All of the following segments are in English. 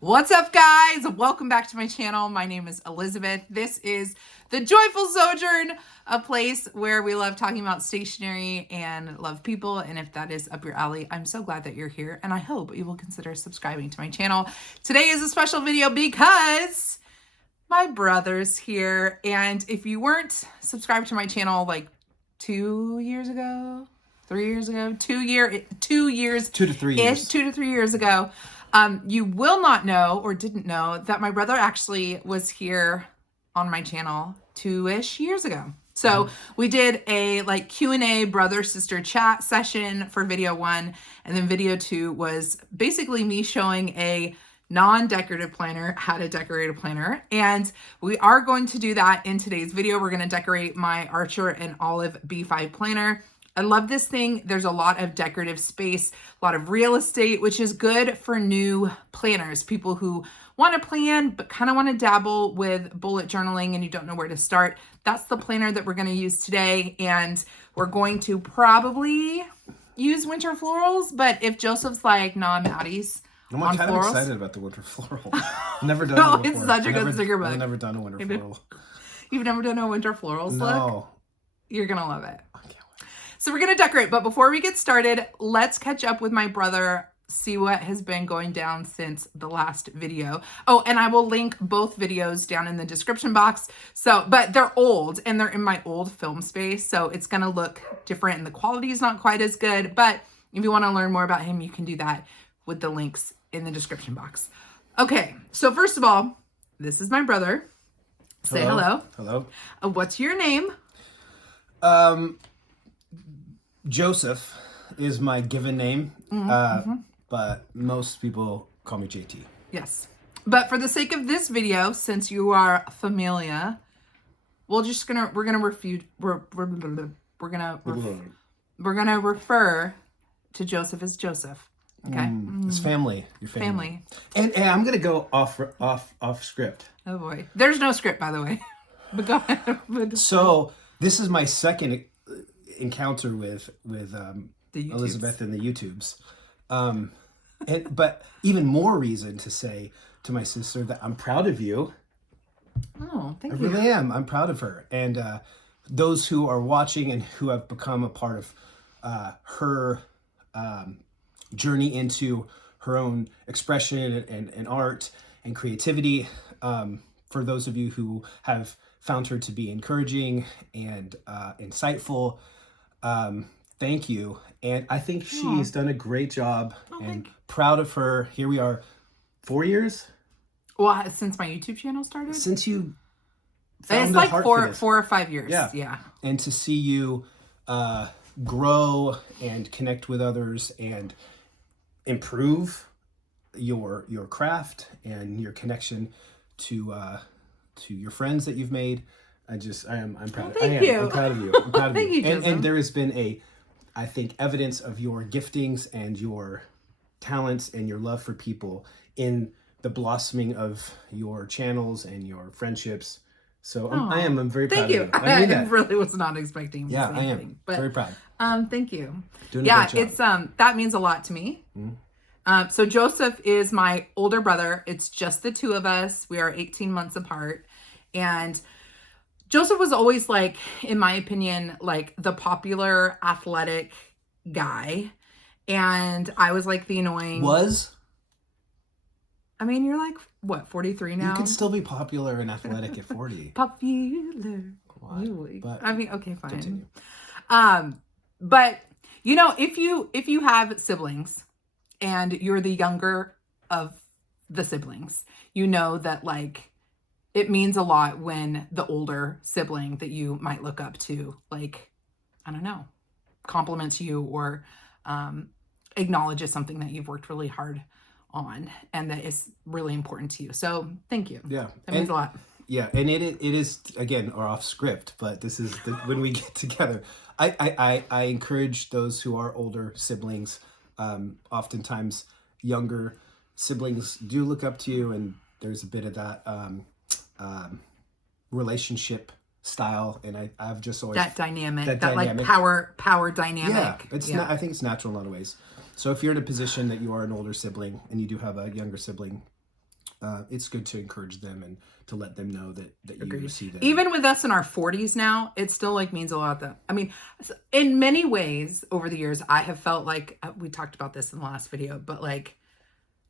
What's up, guys? Welcome back to my channel. My name is Elizabeth. This is the Joyful Sojourn, a place where we love talking about stationery and love people. And if that is up your alley, I'm so glad that you're here. And I hope you will consider subscribing to my channel. Today is a special video because my brother's here. And if you weren't subscribed to my channel like 2 years ago, 3 years ago, 2 years, 2 years, 2 to 3 years, 2 to 3 years ago, you will not know or didn't know that my brother actually was here on my channel 2-ish years ago. So we did a like Q&A brother sister chat session for video 1, and then video 2 was basically me showing a non-decorative planner how to decorate a planner. And we are going to do that in today's video. We're going to decorate my Archer and Olive B5 planner. I love this thing. There's a lot of decorative space, a lot of real estate, which is good for new planners, people who want to plan but kind of want to dabble with bullet journaling and you don't know where to start. That's the planner that we're going to use today. And we're going to probably use winter florals, but if Joseph's like, nah, Maddie's I'm on kind florals. of excited about the winter floral. I've never done No, it before. it's such a good sticker book. I've never done a winter floral. You've never done a winter florals look? No. You're going to love it. I can't wait. So we're going to decorate, but before we get started, let's catch up with my brother, see what has been going down since the last video. Oh, and I will link both videos down in the description box. So, but they're old and they're in my old film space, so it's going to look different and the quality is not quite as good, but if you want to learn more about him, you can do that with the links in the description box. Okay, so first of all, this is my brother. Say hello. Hello. What's your name? Joseph is my given name, but most people call me JT. Yes. But for the sake of this video, since you are familia, we're gonna refer to Joseph as Joseph. Okay. It's family. Your Family. And I'm gonna go off script. Oh boy. There's no script, by the way. But go ahead. So this is my second encounter with YouTubes. Elizabeth and the YouTubes. But even more reason to say to my sister that I'm proud of you. Oh, thank you. I really am. I'm proud of her. And those who are watching and who have become a part of her journey into her own expression and art and creativity. For those of you who have found her to be encouraging and insightful, thank you. And I think she's done a great job and proud of her. Here we are, 4 years? Well, since my YouTube channel started? Since you found It's the like heart for this. 4 or 5 years. Yeah. Yeah. And to see you grow and connect with others and improve your craft and your connection to your friends that you've made. I'm proud. Thank you. I'm proud of you. I'm proud of Thank you, Joseph. and there has been I think evidence of your giftings and your talents and your love for people in the blossoming of your channels and your friendships. So I'm very proud Thank you. of you. I mean that. really was not expecting. Yeah, I am anything, but very proud. Thank you. Doing a great job. It's that means a lot to me. So Joseph is my older brother. It's just the two of us. We are 18 months apart, and Joseph was always like, in my opinion, like the popular athletic guy, and I was like the annoying. I mean, you're like what, 43 now? You can still be popular and athletic at 40. Popular. What? But I mean, okay, fine. continue. But you know, if you have siblings and you're the younger of the siblings, you know that like it means a lot when the older sibling that you might look up to, like, I don't know, compliments you or acknowledges something that you've worked really hard on and that is really important to you. So thank you. Yeah. That means a lot. Yeah, and it is again or off script, but this is when we get together. I encourage those who are older siblings. Oftentimes, younger siblings do look up to you, and there's a bit of that relationship style. And I've just always that dynamic, dynamic. like power dynamic. Yeah, it's not. I think it's natural in a lot of ways. So if you're in a position that you are an older sibling and you do have a younger sibling, it's good to encourage them and to let them know that you see them. Even with us in our 40s now, it still like means a lot. That I mean, in many ways over the years, I have felt like we talked about this in the last video, but like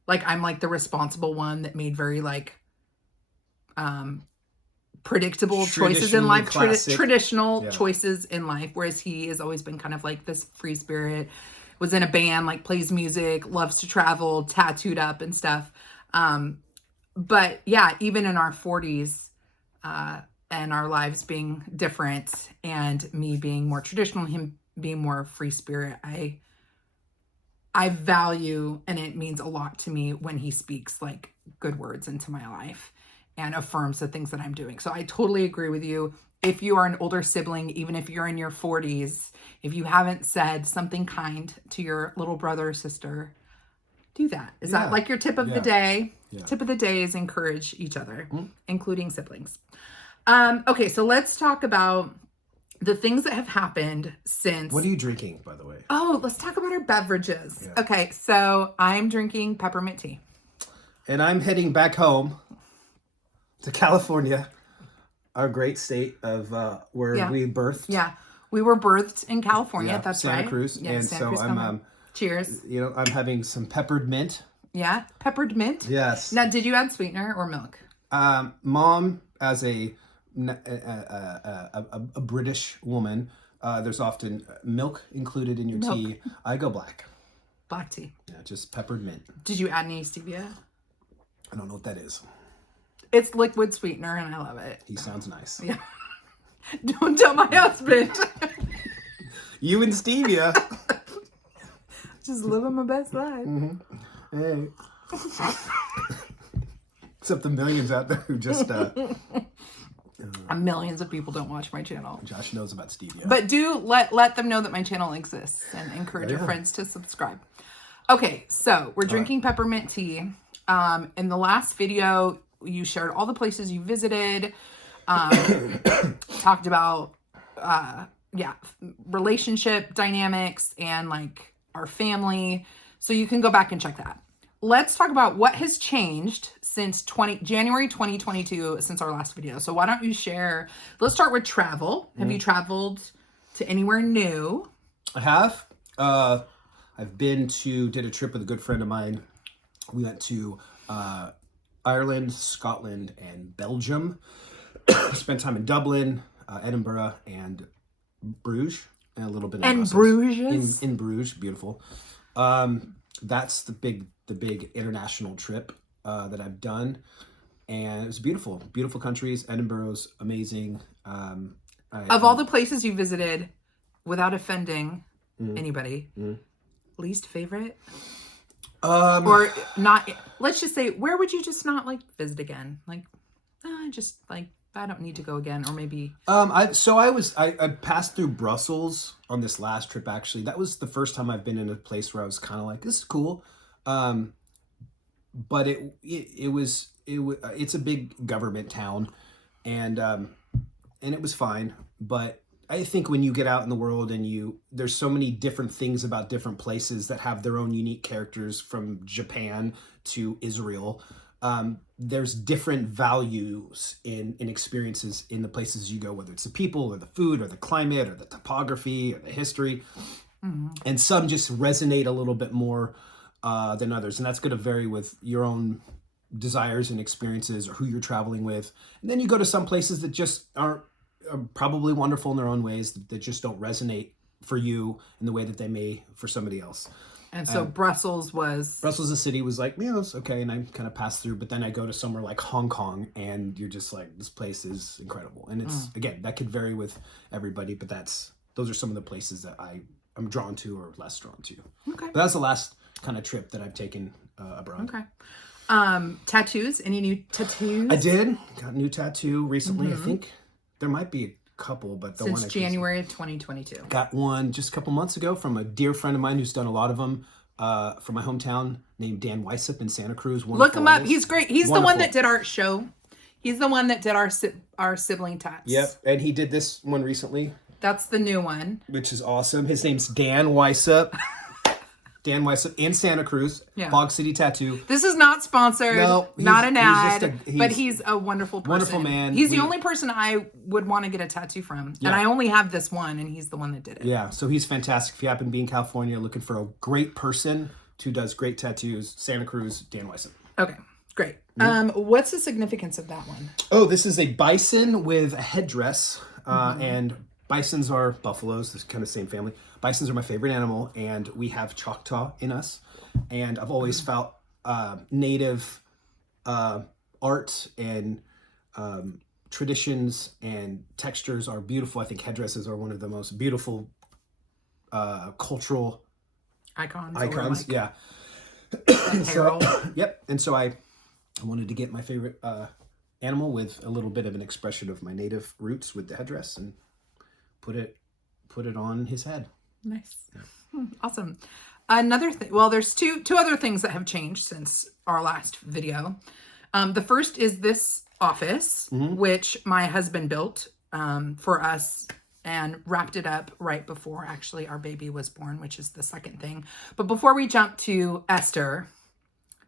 I'm like the responsible one that made very like predictable choices in life, traditional choices in life, whereas he has always been kind of like this free spirit, was in a band, like plays music, loves to travel, tattooed up and stuff. But yeah, even in our 40s, and our lives being different and me being more traditional, him being more free spirit, I value, and it means a lot to me when he speaks like good words into my life and affirms the things that I'm doing. So I totally agree with you. If you are an older sibling, even if you're in your 40s, if you haven't said something kind to your little brother or sister, do that. Is that like your tip of the day? Yeah. Tip of the day is encourage each other, including siblings. Okay, so let's talk about the things that have happened since. What are you drinking, by the way? Oh, let's talk about our beverages. Yeah. Okay, so I'm drinking peppermint tea. And I'm heading back home to California, our great state of where we birthed. Yeah, we were birthed in California. That's Santa right. Cruz. Yeah, and Santa so Cruz, I'm cheers. You know, I'm having some peppered mint. Yeah, peppered mint. Yes. Now, did you add sweetener or milk? Mom, as a British woman, there's often milk included in your tea. I go black. Black tea. Yeah, just peppered mint. Did you add any stevia? I don't know what that is. It's liquid sweetener, and I love it. He sounds nice. Yeah. Don't tell my husband. You and stevia. Just living my best life. Mm-hmm. Hey. Except the millions out there who just... millions of people don't watch my channel. Josh knows about stevia. But do let them know that my channel exists and encourage your friends to subscribe. Okay, so we're drinking peppermint tea. In the last video, you shared all the places you visited. Talked about relationship dynamics and like our family. So you can go back and check that. Let's talk about what has changed since January 2022, since our last video. So why don't you share, let's start with travel. Have you traveled to anywhere new? I have. I've did a trip with a good friend of mine. We went to Ireland, Scotland, and Belgium. Spent time in Dublin, Edinburgh, and Bruges, and a little bit in Bruges. In Bruges, beautiful. That's the big international trip that I've done, and it was beautiful countries. Edinburgh's amazing. Of all the places you visited, without offending anybody, least favorite? Or not, let's just say, where would you just not like visit again? Like, just like, I don't need to go again, or maybe. I passed through Brussels on this last trip. Actually, that was the first time I've been in a place where I was kind of like, this is cool. But it's a big government town, and it was fine. But I think when you get out in the world and there's so many different things about different places that have their own unique characters, from Japan to Israel. There's different values in experiences in the places you go, whether it's the people or the food or the climate or the topography or the history. Mm-hmm. And some just resonate a little bit more than others. And that's going to vary with your own desires and experiences or who you're traveling with. And then you go to some places that just are probably wonderful in their own ways, that just don't resonate for you in the way that they may for somebody else. And so Brussels, the city was like, yeah, it's okay. And I kind of passed through, but then I go to somewhere like Hong Kong and you're just like, this place is incredible. And it's, again, that could vary with everybody, but those are some of the places that I'm drawn to or less drawn to. Okay. But that's the last kind of trip that I've taken abroad. Okay. Tattoos, any new tattoos? I did. Got a new tattoo recently. I think there might be a couple, but since January of 2022. Got one just a couple months ago from a dear friend of mine who's done a lot of them from my hometown, named Dan Weissop in Santa Cruz. Look him up. He's great. He's the one that did our show. He's the one that did our sibling tats. Yep, and he did this one recently. That's the new one. Which is awesome. His name's Dan Weissop. Dan Weissman in Santa Cruz, Fog City Tattoo. This is not sponsored, no, not an ad, he's but he's a wonderful person. Wonderful man. He's the only person I would want to get a tattoo from. And I only have this one, and he's the one that did it. Yeah, so he's fantastic. If you happen to be in California looking for a great person who does great tattoos, Santa Cruz, Dan Weissman. Okay, great. What's the significance of that one? Oh, this is a bison with a headdress, and bisons are buffaloes, this kind of same family. Bisons are my favorite animal, and we have Choctaw in us. And I've always felt native art and traditions and textures are beautiful. I think headdresses are one of the most beautiful cultural icons. Yeah. So, yep. And so I wanted to get my favorite animal with a little bit of an expression of my native roots with the headdress and put it on his head. Nice. Awesome. Another thing, well, there's two other things that have changed since our last video. The first is this office, which my husband built for us and wrapped it up right before actually our baby was born, which is the second thing. But before we jump to Esther,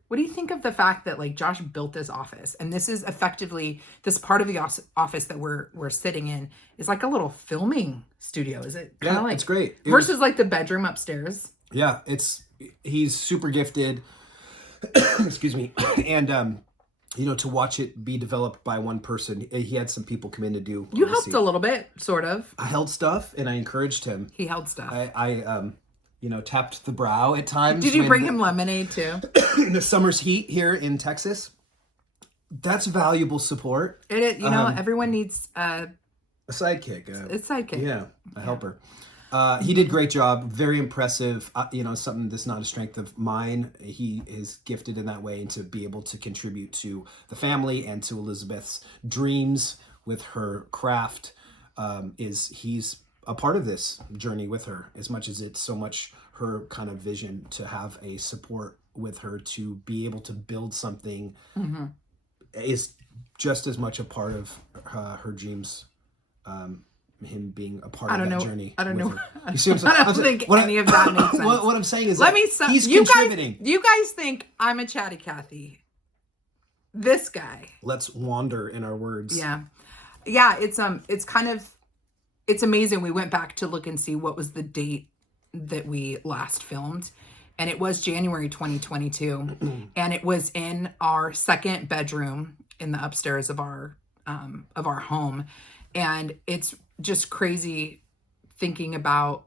what do you think of the fact that like Josh built this office, and this is effectively this part of the office that we're sitting in is like a little filming studio? Is it? Yeah, like, it's great. Versus like the bedroom upstairs. Yeah, he's super gifted. Excuse me, and to watch it be developed by one person, he had some people come in to do. You helped a little bit, sort of. I held stuff, and I encouraged him. He held stuff. I tapped the brow at times. Did you bring him lemonade too? In the summer's heat here in Texas, that's valuable support. It is, everyone needs a sidekick. A sidekick. Yeah, a helper. He did a great job. Very impressive. Something that's not a strength of mine. He is gifted in that way, and to be able to contribute to the family and to Elizabeth's dreams with her craft he's a part of this journey with her, as much as it's so much her kind of vision to have a support with her to be able to build something is just as much a part of her dreams. Him being a part of that journey. I don't know. You see what I'm saying? I don't think any of that makes sense. What I'm saying is he's you contributing. You guys think I'm a chatty Cathy. This guy. Let's wander in our words. Yeah. It's amazing. We went back to look and see what was the date that we last filmed. And it was January 2022. And it was in our second bedroom in the upstairs of our home. And it's just crazy thinking about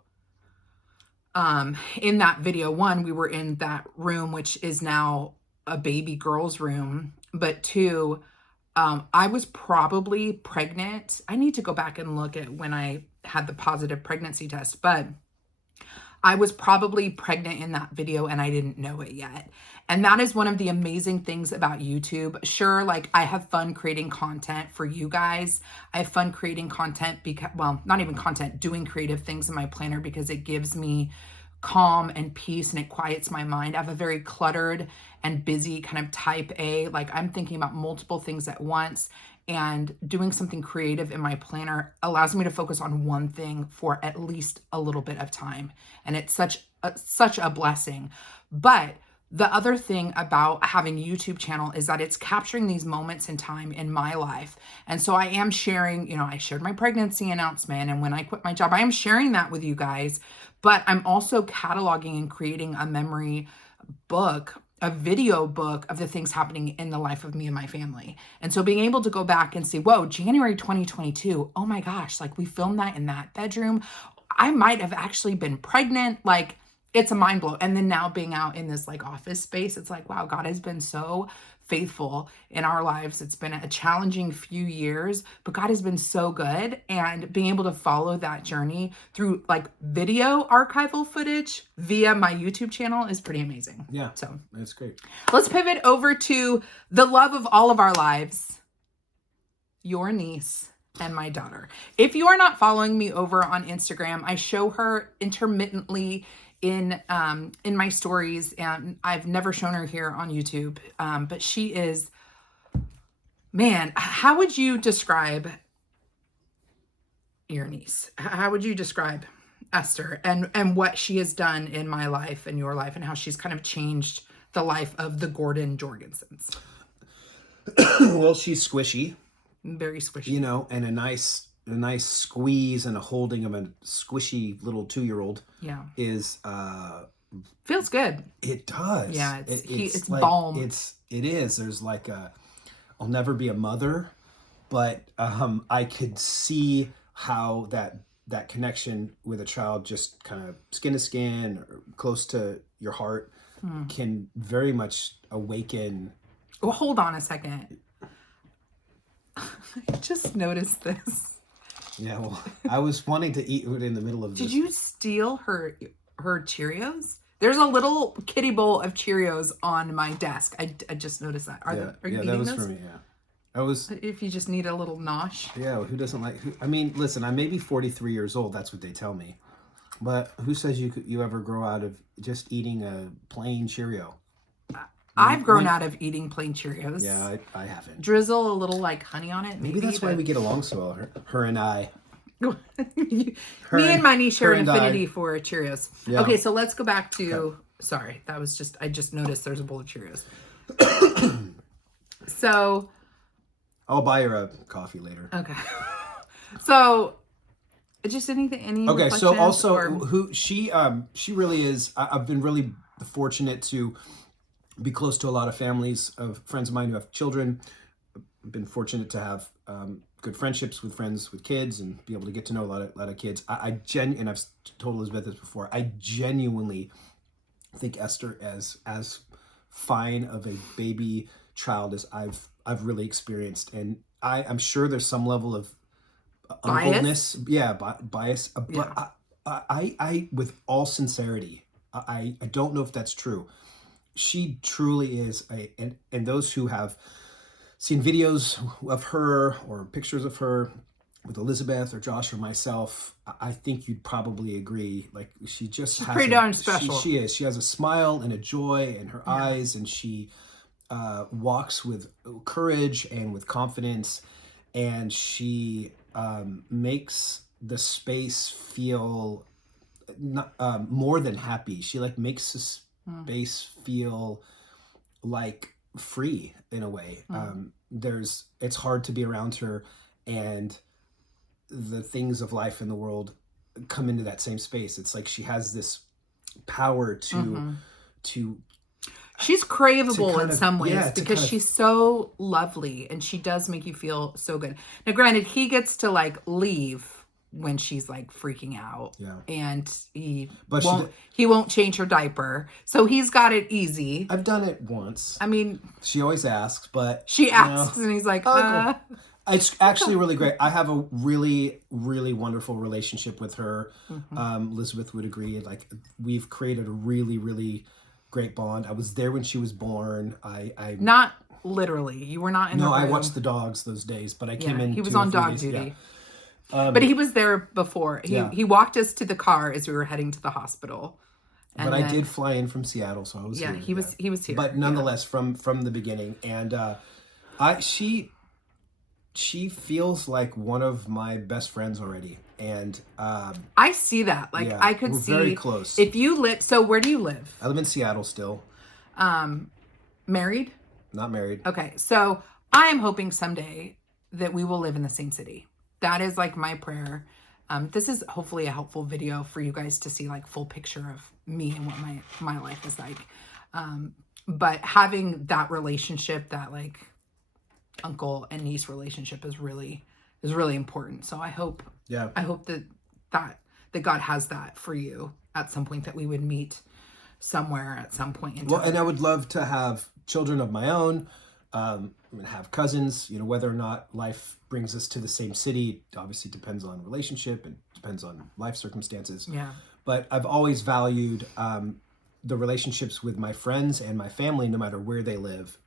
in that video, one, we were in that room, which is now a baby girl's room. But two, I was probably pregnant. I need to go back and look at when I had the positive pregnancy test, but I was probably pregnant in that video and I didn't know it yet. And that is one of the amazing things about YouTube. Sure, like I have fun creating content for you guys. I have fun creating content because, well, not even content, doing creative things in my planner because it gives me calm and peace and it quiets my mind. I have a very cluttered and busy kind of type A. Like I'm thinking about multiple things at once, and doing something creative in my planner allows me to focus on one thing for at least a little bit of time. And it's such a blessing. But the other thing about having a YouTube channel is that it's capturing these moments in time in my life. And so I am sharing, I shared my pregnancy announcement and when I quit my job, I am sharing that with you guys, but I'm also cataloging and creating a memory book, a video book of the things happening in the life of me and my family. And so being able to go back and see, whoa, January 2022, oh my gosh, like we filmed that in that bedroom. I might have actually been pregnant. Like it's a mind blow. And then now being out in this like office space, it's like, wow, God has been so faithful in our lives. It's been a challenging few years, but God has been so good. And being able to follow that journey through like video archival footage via my YouTube channel is pretty amazing. Yeah. So that's great. Let's pivot over to the love of all of our lives, your niece and my daughter. If you are not following me over on Instagram, I show her intermittently in my stories, and I've never shown her here on YouTube. But she is, man, how would you describe your niece? How would you describe Esther and what she has done in my life and your life and how she's kind of changed the life of the Gordon Jorgensens. Well, she's squishy, Very squishy. you know, and a nice squeeze and a holding of a squishy little 2-year-old Yeah. is Feels good. it does. Yeah, it's like, balm. It is. There's like I'll never be a mother, but I could see how that connection with a child, just kind of skin to skin or close to your heart, can very much awaken. Well, hold on a second. I just noticed this. Yeah, well, I was wanting to eat it in the middle of this. Did you steal her Cheerios? There's a little kitty bowl of Cheerios on my desk. I just noticed that. Are you eating that was those? for me. Yeah, I was. If you just need a little nosh. Yeah, who doesn't like? I mean, listen, I may be 43 years old. That's what they tell me, but who says you ever grow out of just eating a plain Cheerio? I've grown out of eating plain Cheerios. Yeah, I haven't. Drizzle a little like honey on it. Maybe that's why we get along so well. Her and I. Me and my niece share an her and affinity for Cheerios. Yeah. Okay, so let's go back to. Sorry, that was just. I just noticed there's a bowl of Cheerios. So. I'll buy her a coffee later. Okay. So, just any Okay, so also or... who she really is. I've been really fortunate to be close to a lot of families of friends of mine who have children. I've been fortunate to have good friendships with friends with kids and be able to get to know a lot of kids. And I've told Elizabeth this before. I genuinely think Esther as fine of a baby child as I've really experienced, and I'm sure there's some level of uncleness, bias. But I with all sincerity, I don't know if that's true. She truly is and those who have seen videos of her or pictures of her with Elizabeth or Josh or myself, I think you'd probably agree. Like she's pretty darn special. She is. She has a smile and a joy in her eyes, and she walks with courage and with confidence, and she makes the space feel more than happy. She like makes the space feel like free in a way. It's hard to be around her, and the things of life in the world come into that same space. It's like she has this power to she's craveable in some ways because she's so lovely and she does make you feel so good. Now, granted, he gets to like leave when she's like freaking out, and he won't change her diaper, so he's got it easy. I've done it once. I mean, she always asks, but she asks, and he's like, It's actually really great. I have a really, really wonderful relationship with her. Elizabeth would agree. Like we've created a really, really great bond. I was there when she was born. I not literally. You were not in. No, I watched the dogs those days, but I came in. He was on dog duty. Yeah. But he was there before. He walked us to the car as we were heading to the hospital. But then, I did fly in from Seattle, so I was here. He was here. But nonetheless, from the beginning, and she feels like one of my best friends already, and I see that. Like I could see very close. If you live, so where do you live? I live in Seattle still. Married? Not married. Okay, so I am hoping someday that we will live in the same city. That is like my prayer. This is hopefully a helpful video for you guys to see like full picture of me and what my life is like. But having that relationship, that like uncle and niece relationship is really important. So I hope that God has that for you at some point, that we would meet somewhere at some point in time. Well, and I would love to have children of my own, and have cousins. You know, whether or not life brings us to the same city obviously depends on relationship and depends on life circumstances. Yeah. But I've always valued the relationships with my friends and my family, no matter where they live.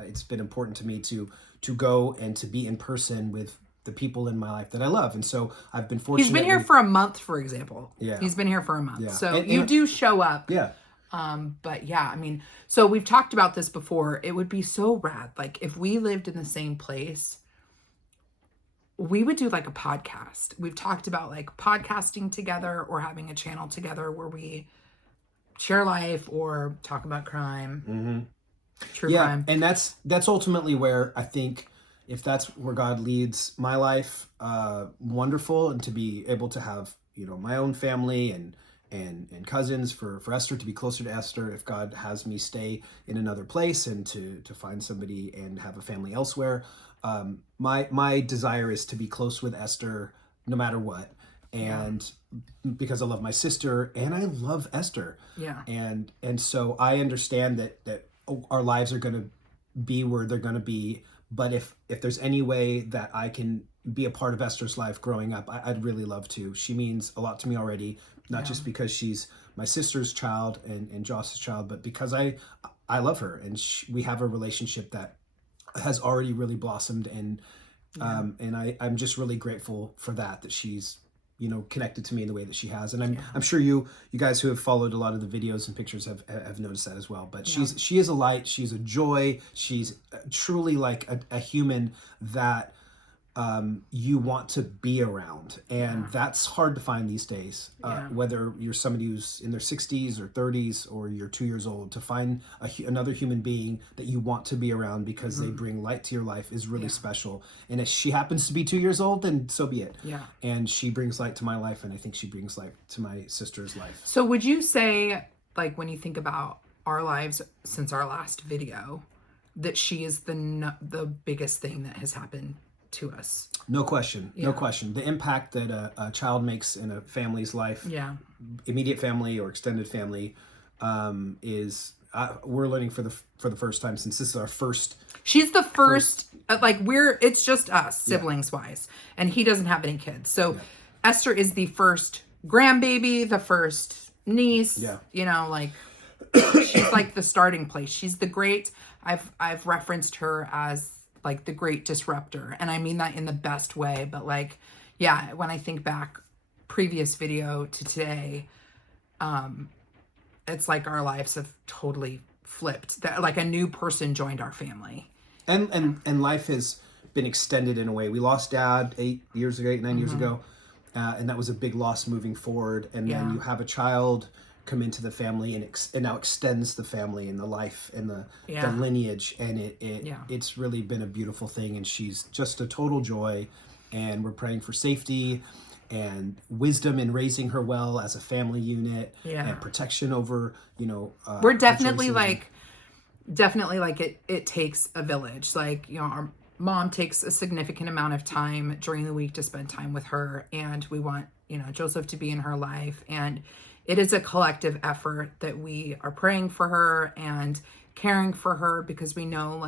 It's been important to me to go and to be in person with the people in my life that I love. And so I've been fortunate. He's been here for a month, for example. Yeah. He's been here for a month. Yeah. So you do show up. Yeah. But yeah, I mean, so we've talked about this before. It would be so rad. Like if we lived in the same place, we would do like a podcast. We've talked about like podcasting together or having a channel together where we share life or talk about crime, true crime. And that's ultimately where I think, if that's where God leads my life, wonderful, and to be able to have, my own family and cousins, for Esther to be closer to Esther, if God has me stay in another place and to find somebody and have a family elsewhere. My desire is to be close with Esther no matter what. And because I love my sister and I love Esther. Yeah. And so I understand that our lives are going to be where they're going to be. But if there's any way that I can be a part of Esther's life growing up, I'd really love to. She means a lot to me already, not just because she's my sister's child and Joss's child, but because I love her, and we have a relationship that has already really blossomed, and I'm just really grateful for that she's connected to me in the way that she has. And I'm sure you guys who have followed a lot of the videos and pictures have noticed that as well. But she is a light, she's a joy, she's truly like a human that you want to be around. And that's hard to find these days. Whether you're somebody who's in their 60s or 30s, or you're 2 years old, to find another human being that you want to be around because they bring light to your life is really special. And if she happens to be 2 years old, then so be it. Yeah. And she brings light to my life, and I think she brings light to my sister's life. So would you say, like, when you think about our lives since our last video, that she is the biggest thing that has happened to us? No question. No question. The impact that a child makes in a family's life, immediate family or extended family, is we're learning for the first time, since this is our first. She's the first it's just us siblings wise, and he doesn't have any kids. So Esther is the first grandbaby, the first niece. She's like the starting place. She's the great. I've referenced her as like the great disruptor, and I mean that in the best way. But like, when I think back, previous video to today, it's like our lives have totally flipped. That like a new person joined our family, and life has been extended in a way. We lost Dad 9 years ago, and that was a big loss moving forward. And then you have a child come into the family and now extends the family and the life and the lineage, and it's really been a beautiful thing. And she's just a total joy, and we're praying for safety and wisdom in raising her well as a family unit, and protection over we're definitely like it takes a village. Like, our mom takes a significant amount of time during the week to spend time with her, and we want Joseph to be in her life, and it is a collective effort that we are praying for her and caring for her, because we know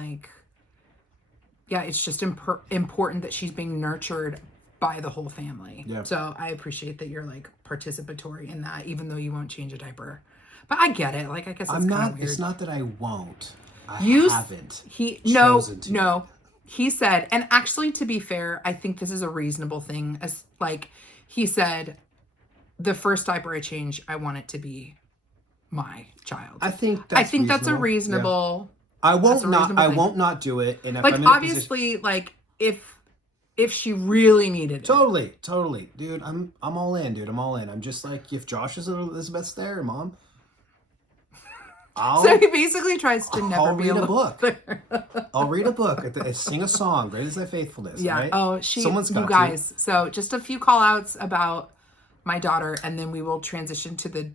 it's just important that she's being nurtured by the whole family. So I appreciate that you're like participatory in that, even though you won't change a diaper. But I get it. Like, I guess I'm not. Weird. It's not that I won't. I haven't. No. He said, and actually, to be fair, I think this is a reasonable thing. As like he said, the first diaper I change, I want it to be my child. I think that's a reasonable. I won't not do it. And if like, I'm in obviously, like if she really needed it. Totally, dude. I'm all in, dude. I'm all in. I'm just like, if Josh is Elizabeth's there, Mom. So he basically tries to never be alone. I'll read a book. Sing a song. Great is thy faithfulness. Yeah. Right? Oh, Someone's got you guys. So just a few call outs about my daughter, and then we will transition to the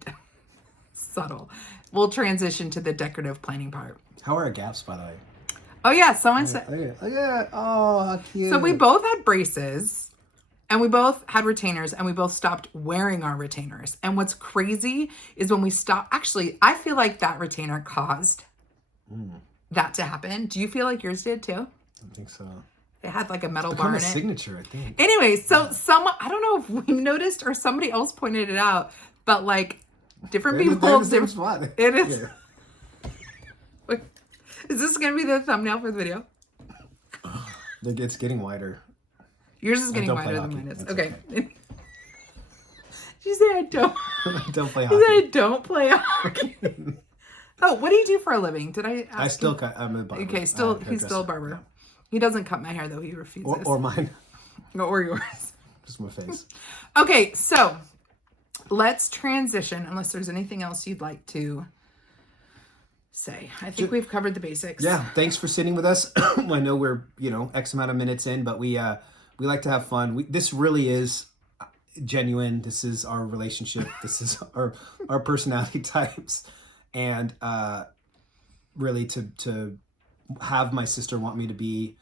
We'll transition to the decorative planning part. How are our gaps, by the way? Oh yeah, someone said. Oh yeah. Oh, how cute. So we both had braces, and we both had retainers, and we both stopped wearing our retainers. And what's crazy is when we stopped. Actually, I feel like that retainer caused that to happen. Do you feel like yours did too? I think so. It had like a metal bar in it. Signature, I think. Anyway, so someone, I don't know if we noticed or somebody else pointed it out, but like different people. It is. Yeah. Is this going to be the thumbnail for the video? It's getting wider. Yours is getting wider than mine is. Okay. She said I don't. Don't play hockey. She said I don't play hockey. Oh, what do you do for a living? Did I ask I still cut. I'm a barber. Okay, he's still a barber. Yeah. He doesn't cut my hair though. He refuses. Or mine. Or yours. Just my face. Okay, so let's transition, unless there's anything else you'd like to say. I think we've covered the basics. Yeah, thanks for sitting with us. I know we're, X amount of minutes in, but we like to have fun. This really is genuine. This is our relationship. This is our personality types. And really to have my sister want me to be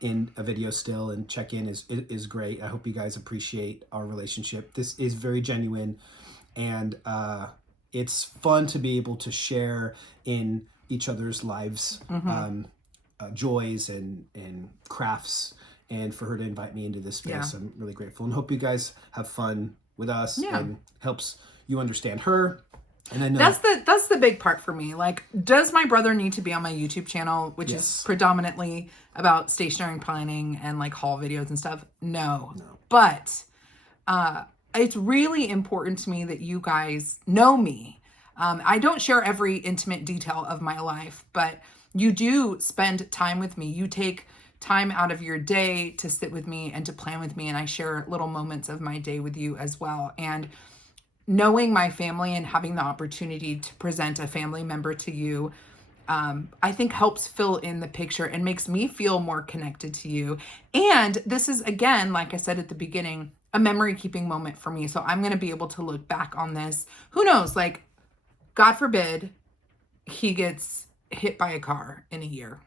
in a video still and check in is great. I hope you guys appreciate our relationship. This is very genuine, and it's fun to be able to share in each other's lives, joys and crafts, and for her to invite me into this space. I'm really grateful and hope you guys have fun with us and helps you understand her. And I know that's the big part for me. Like, does my brother need to be on my YouTube channel, which is predominantly about stationery planning and like haul videos and stuff? No. But it's really important to me that you guys know me. I don't share every intimate detail of my life, but you do spend time with me. You take time out of your day to sit with me and to plan with me, and I share little moments of my day with you as well. And knowing my family and having the opportunity to present a family member to you, I think helps fill in the picture and makes me feel more connected to you. And this is, again, like I said at the beginning, a memory keeping moment for me. So I'm going to be able to look back on this. Who knows? Like, God forbid he gets hit by a car in a year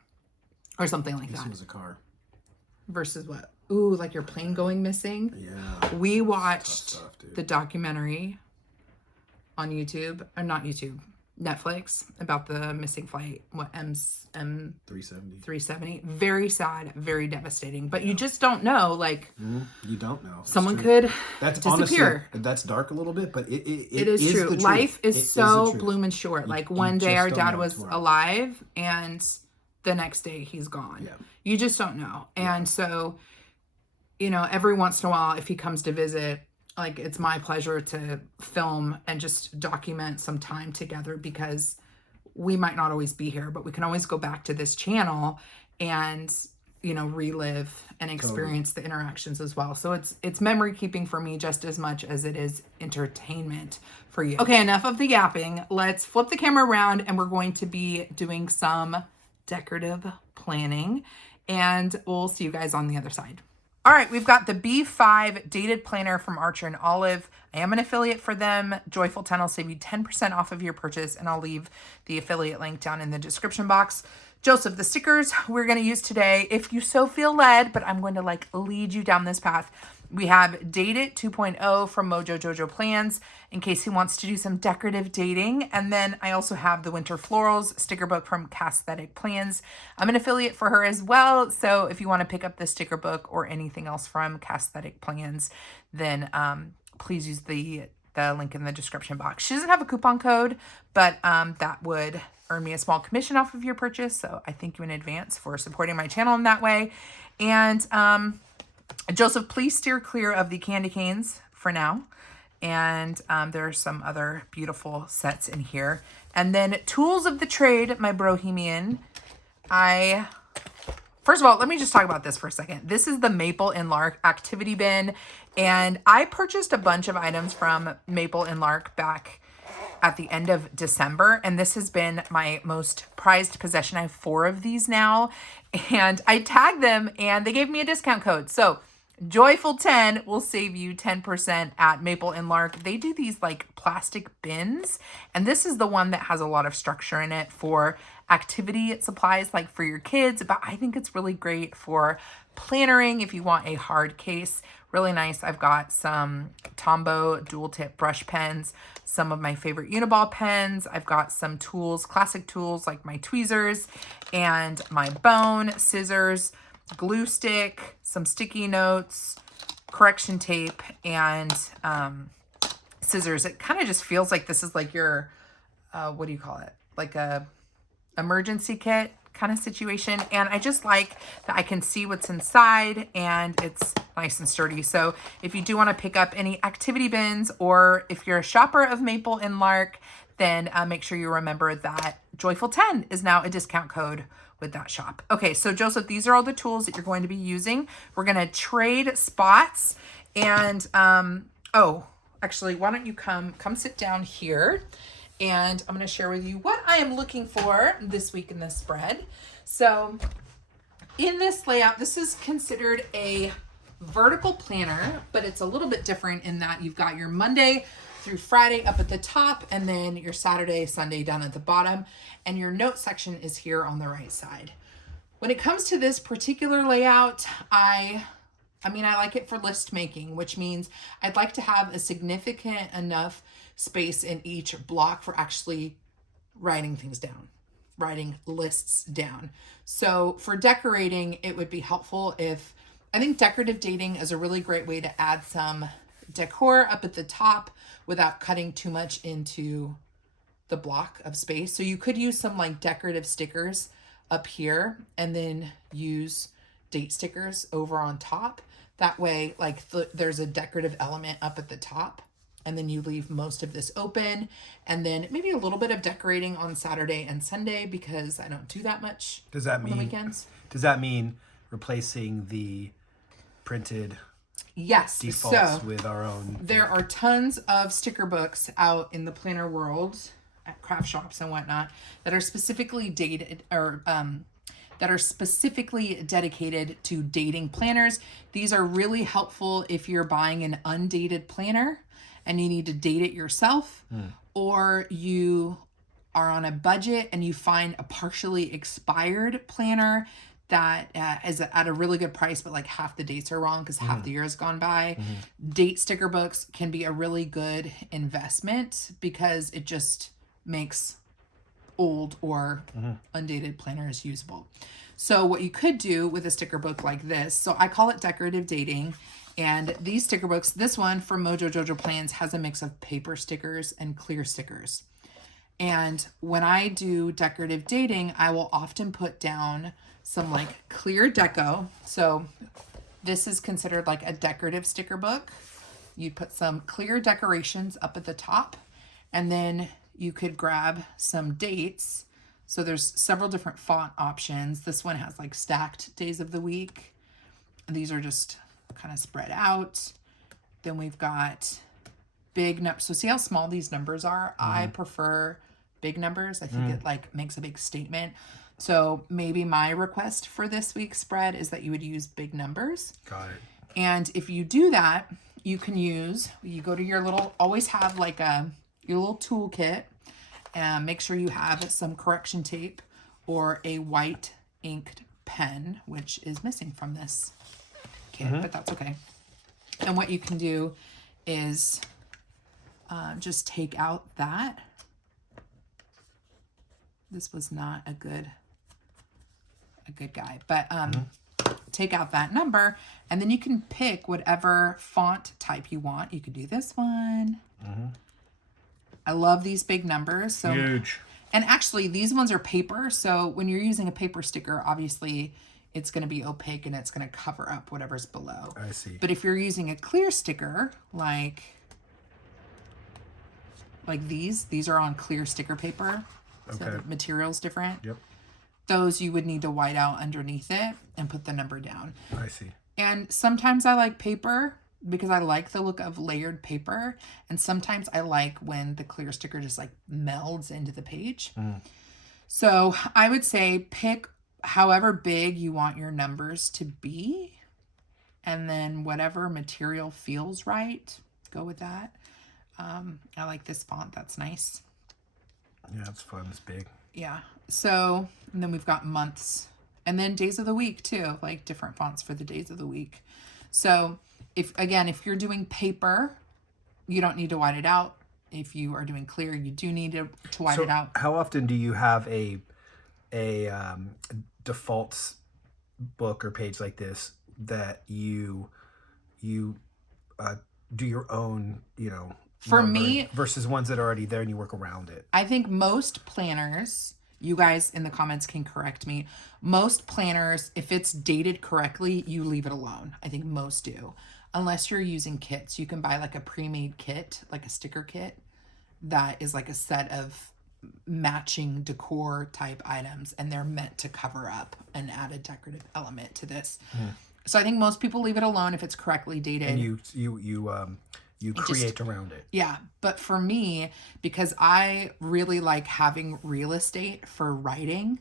or something like that. This was a car. Versus what? Ooh, like your plane going missing? Yeah. We watched stuff, the documentary on YouTube, or not YouTube, Netflix, about the missing flight, M370. Very sad, very devastating. But you just don't know, like, you don't know. Someone could that's disappear. Honestly, that's dark a little bit, but it is true. Life is so blooming short. Like, one day our dad was alive and the next day he's gone. Yeah. You just don't know. And so, every once in a while, if he comes to visit, like, it's my pleasure to film and just document some time together, because we might not always be here, but we can always go back to this channel and, relive and experience the interactions as well. So it's memory keeping for me just as much as it is entertainment for you. Okay, enough of the yapping. Let's flip the camera around and we're going to be doing some decorative planning, and we'll see you guys on the other side. All right, we've got the B5 dated planner from Archer and Olive. I am an affiliate for them. Joyful 10 will save you 10% off of your purchase, and I'll leave the affiliate link down in the description box. Joseph, the stickers we're going to use today, if you so feel led, but I'm going to lead you down this path. We have Date It 2.0 from Mojo Jojo Plans, in case he wants to do some decorative dating. And then I also have the Winter Florals sticker book from Casthetic Plans. I'm an affiliate for her as well. So if you want to pick up the sticker book or anything else from Casthetic Plans, then please use the link in the description box. She doesn't have a coupon code, but that would earn me a small commission off of your purchase. So I thank you in advance for supporting my channel in that way. And Joseph, please steer clear of the candy canes for now. And there are some other beautiful sets in here. And then Tools of the Trade, my Brohemian. First of all, let me just talk about this for a second. This is the Maple and Lark activity bin. And I purchased a bunch of items from Maple and Lark back at the end of December. And this has been my most prized possession. I have 4 of these now. And I tagged them and they gave me a discount code. So Joyful 10 will save you 10% at Maple and Lark. They do these plastic bins, and this is the one that has a lot of structure in it for activity supplies, like for your kids, but I think it's really great for plannering if you want a hard case. Really nice. I've got some Tombow dual tip brush pens, some of my favorite Uniball pens. I've got some tools, classic tools like my tweezers and my bone, scissors, glue stick, some sticky notes, correction tape, and scissors. It kind of just feels like this is like your, what do you call it? Like a emergency kit kind of situation. And I just like that I can see what's inside and it's nice and sturdy. So if you do want to pick up any activity bins, or if you're a shopper of Maple and Lark, then make sure you remember that Joyful 10 is now a discount code with that shop. Okay, so Joseph, these are all the tools that you're going to be using. We're going to trade spots. And, oh, actually, why don't you come sit down here. And I'm going to share with you what I am looking for this week in this spread. So in this layout, this is considered a vertical planner, but it's a little bit different in that you've got your Monday through Friday up at the top, and then your Saturday, Sunday down at the bottom, and your note section is here on the right side. When it comes to this particular layout, I like it for list making, which means I'd like to have a significant enough space in each block for actually writing things down, writing lists down. So for decorating, it would be helpful if, I think decorative dating is a really great way to add some decor up at the top without cutting too much into the block of space. So you could use some like decorative stickers up here and then use date stickers over on top. That way, like there's a decorative element up at the top, and then you leave most of this open, and then maybe a little bit of decorating on Saturday and Sunday because I don't do that much on the weekends. Does that mean replacing the printed Yes. defaults with our own? There are tons of sticker books out in the planner world at craft shops and whatnot that are specifically dated or that are specifically dedicated to dating planners. These are really helpful if you're buying an undated planner and you need to date it yourself, or you are on a budget and you find a partially expired planner that is at a really good price, but like half the dates are wrong because half the year has gone by. Date sticker books can be a really good investment because it just makes old or undated planners usable. So what you could do with a sticker book like this, so I call it decorative dating, and these sticker books, this one from Mojo Jojo Plans has a mix of paper stickers and clear stickers. And when I do decorative dating, I will often put down some like clear deco. So this is considered like a decorative sticker book. You'd put some clear decorations up at the top, and then you could grab some dates. So there's several different font options. This one has like stacked days of the week. And these are just kind of spread out. Then we've got big numbers. So see how small these numbers are? I prefer big numbers. I think it like makes a big statement. So maybe my request for this week's spread is that you would use big numbers. Got it. And if you do that, you can use, you go to your little, always have like your little toolkit, and make sure you have some correction tape or a white inked pen, which is missing from this kit, but that's okay. And what you can do is just take out that. This was not a good guy, but take out that number, and then you can pick whatever font type you want. You could do this one. I love these big numbers. So huge. And actually, these ones are paper. So when you're using a paper sticker, obviously it's going to be opaque and it's going to cover up whatever's below. I see. But if you're using a clear sticker, like these are on clear sticker paper. So Okay. the material's different. Yep. Those you would need to white out underneath it and put the number down. I see. And sometimes I like paper because I like the look of layered paper. And sometimes I like when the clear sticker just like melds into the page. So I would say pick however big you want your numbers to be. And then whatever material feels right, go with that. I like this font. That's nice. Yeah, it's fun. It's big. Yeah. So, and then we've got months and then days of the week too, like different fonts for the days of the week. So if you're doing paper, you don't need to white it out. If you are doing clear, you do need to white it out. How often do you have a defaults book or page like this that you do your own, For numbering me, versus ones that are already there and you work around it? I think most planners, you guys in the comments can correct me. Most planners, if it's dated correctly, you leave it alone. I think most do. Unless you're using kits. You can buy like a pre-made kit, like a sticker kit that is like a set of matching decor type items, and they're meant to cover up and add a decorative element to this. So I think most people leave it alone if it's correctly dated. And you create around it. Yeah, but for me, because I really like having real estate for writing,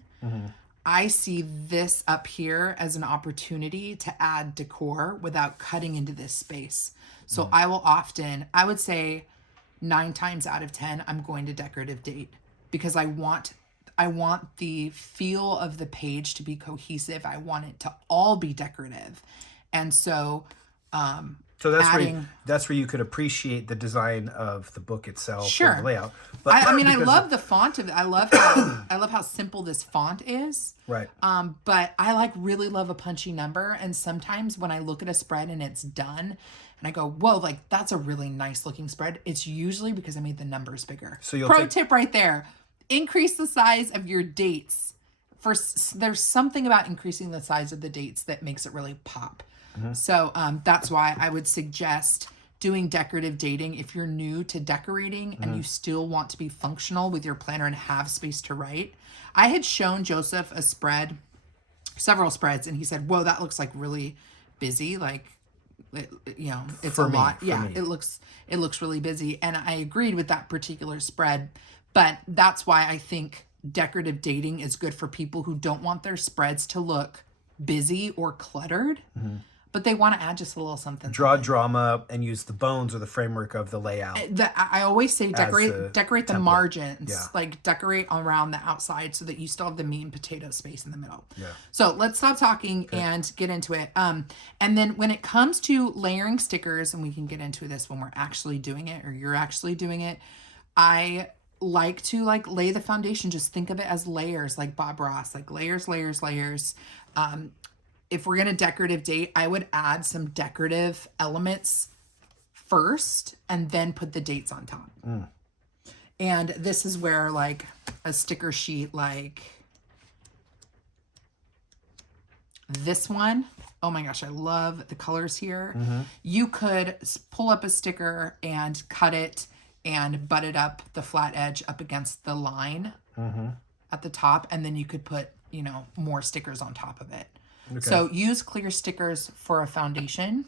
I see this up here as an opportunity to add decor without cutting into this space. So I will often, I would say 9 times out of 10, I'm going to decorative date because I want the feel of the page to be cohesive. I want it to all be decorative. And so So adding, that's where you could appreciate the design of the book itself, Sure. or the layout. But I mean, I love the font of it. I love how simple this font is. right. But I really love a punchy number. And sometimes when I look at a spread and it's done and I go, whoa, like that's a really nice looking spread, it's usually because I made the numbers bigger. So you'll Pro tip right there, increase the size of your dates. There's something about increasing the size of the dates that makes it really pop. So that's why I would suggest doing decorative dating if you're new to decorating and you still want to be functional with your planner and have space to write. I had shown Joseph a spread, several spreads, and he said, whoa, that looks like really busy. Like, it's a lot. Yeah, it looks really busy. And I agreed with that particular spread. But that's why I think decorative dating is good for people who don't want their spreads to look busy or cluttered. But they want to add just a little something. Draw drama and use the bones or the framework of the layout. I always say decorate the margins. Yeah. Like decorate around the outside so that you still have the meat and potato space in the middle. Yeah. So let's stop talking and get into it. And then when it comes to layering stickers, and we can get into this when we're actually doing it or you're actually doing it, I like to lay the foundation. Just think of it as layers, like Bob Ross, like layers. If we're going to decorative date, I would add some decorative elements first and then put the dates on top. And this is where a sticker sheet like this one, oh my gosh, I love the colors here. You could pull up a sticker and cut it and butt it up the flat edge up against the line at the top, and then you could put, more stickers on top of it. Okay. So use clear stickers for a foundation.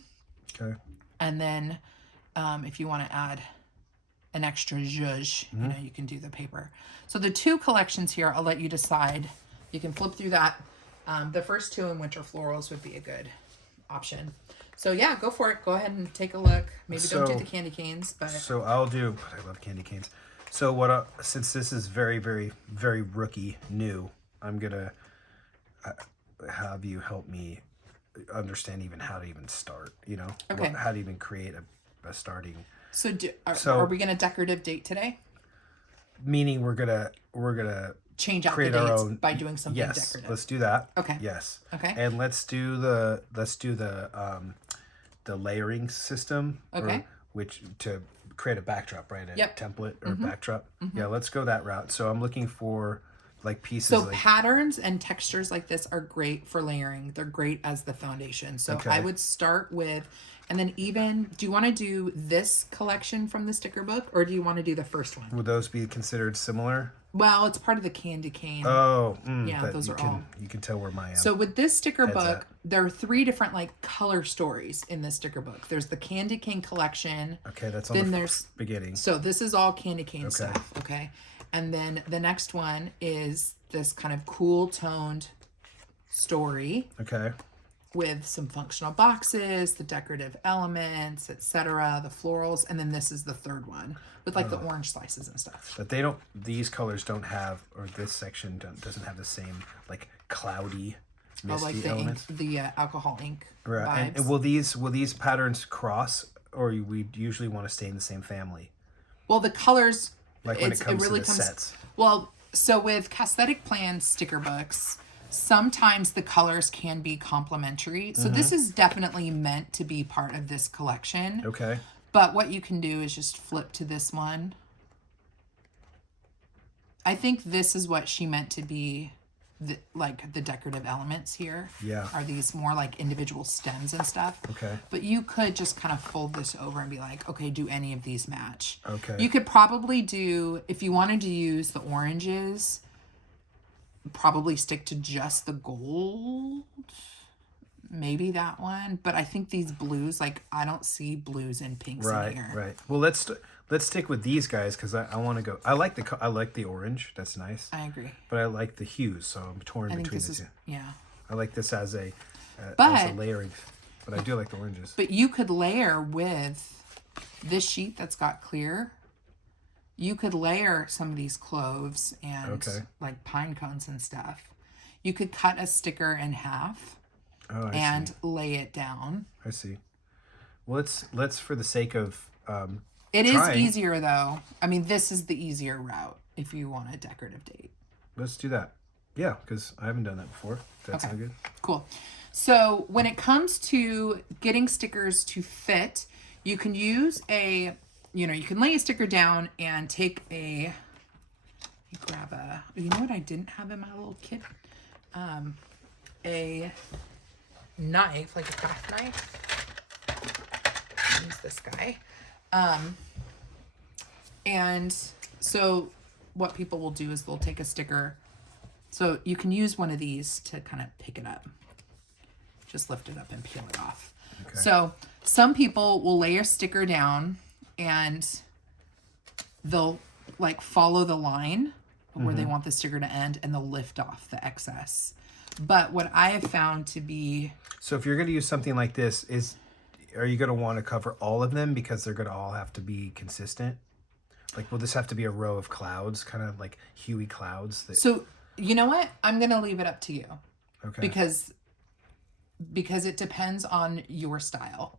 Okay. And then if you want to add an extra zhuzh, you can do the paper. So the 2 collections here, I'll let you decide. You can flip through that. The first 2 in Winter Florals would be a good option. So yeah, go for it. Go ahead and take a look. Maybe don't do the candy canes, but so I'll do. I love candy canes. So what? Since this is very, very, very rookie new, I'm gonna have you help me understand even how to even start. Okay. How to even create a starting. So are we gonna decorative date today? Meaning we're gonna change out the dates by doing something decorative. Let's do that. Okay. Yes. Okay. And let's do the layering system. Okay. Which to create a backdrop, right? A Yep. template or backdrop. Yeah, let's go that route. So I'm looking for pieces. So patterns and textures like this are great for layering. They're great as the foundation. So I would start with, and then do you want to do this collection from the sticker book, or do you want to do the first one? Would those be considered similar? Well, it's part of the candy cane. Oh, yeah, those are all. You can tell where my So with this sticker book, there are 3 different color stories in this sticker book. There's the candy cane collection. Okay, that's on the beginning. So this is all candy cane stuff. Okay. And then the next one is this kind of cool toned story. Okay. With some functional boxes, the decorative elements, etc., the florals, and then this is the third one with the orange slices and stuff. But these colors don't have, or this section doesn't have the same cloudy, misty elements. The alcohol ink right. vibes. And will these patterns cross, or we usually want to stay in the same family? Well, the colors. When it comes to the sets. Well, so with Casthetic Plan sticker books, sometimes the colors can be complementary. So this is definitely meant to be part of this collection. Okay. But what you can do is just flip to this one. I think this is what she meant to be the decorative elements here. Yeah. Are these more like individual stems and stuff. Okay. But you could just kind of fold this over and be like, okay, do any of these match? Okay. You could probably do, if you wanted to use the oranges, probably stick to just the gold. Maybe that one. But I think these blues, like, I don't see blues and pinks in here. Right. Well, let's stick with these guys because I want to go. I like the orange. That's nice. I agree. But I like the hues, so I'm torn I think between this the is, two. yeah. I like this as a But layering, but I do like the oranges. But you could layer with this sheet that's got clear. You could layer some of these cloves and like pine cones and stuff. You could cut a sticker in half and lay it down. I see. Well, let's for the sake of it is easier though. I mean, this is the easier route if you want a decorative date. Let's do that. Yeah, because I haven't done that before. That sounds good. Cool. So when it comes to getting stickers to fit, you can use you can lay a sticker down and take you know what I didn't have in my little kit? A knife, like a craft knife. Use this guy. And so what people will do is they'll take a sticker. So you can use one of these to kind of pick it up. Just lift it up and peel it off. Okay. So some people will lay a sticker down and they'll like follow the line where they want the sticker to end and they'll lift off the excess. But what I have found to be... So if you're going to use something like this, are you going to want to cover all of them because they're going to all have to be consistent? Like, will this have to be a row of clouds, kind of like huey clouds? So, you know what? I'm going to leave it up to you. Okay. Because it depends on your style.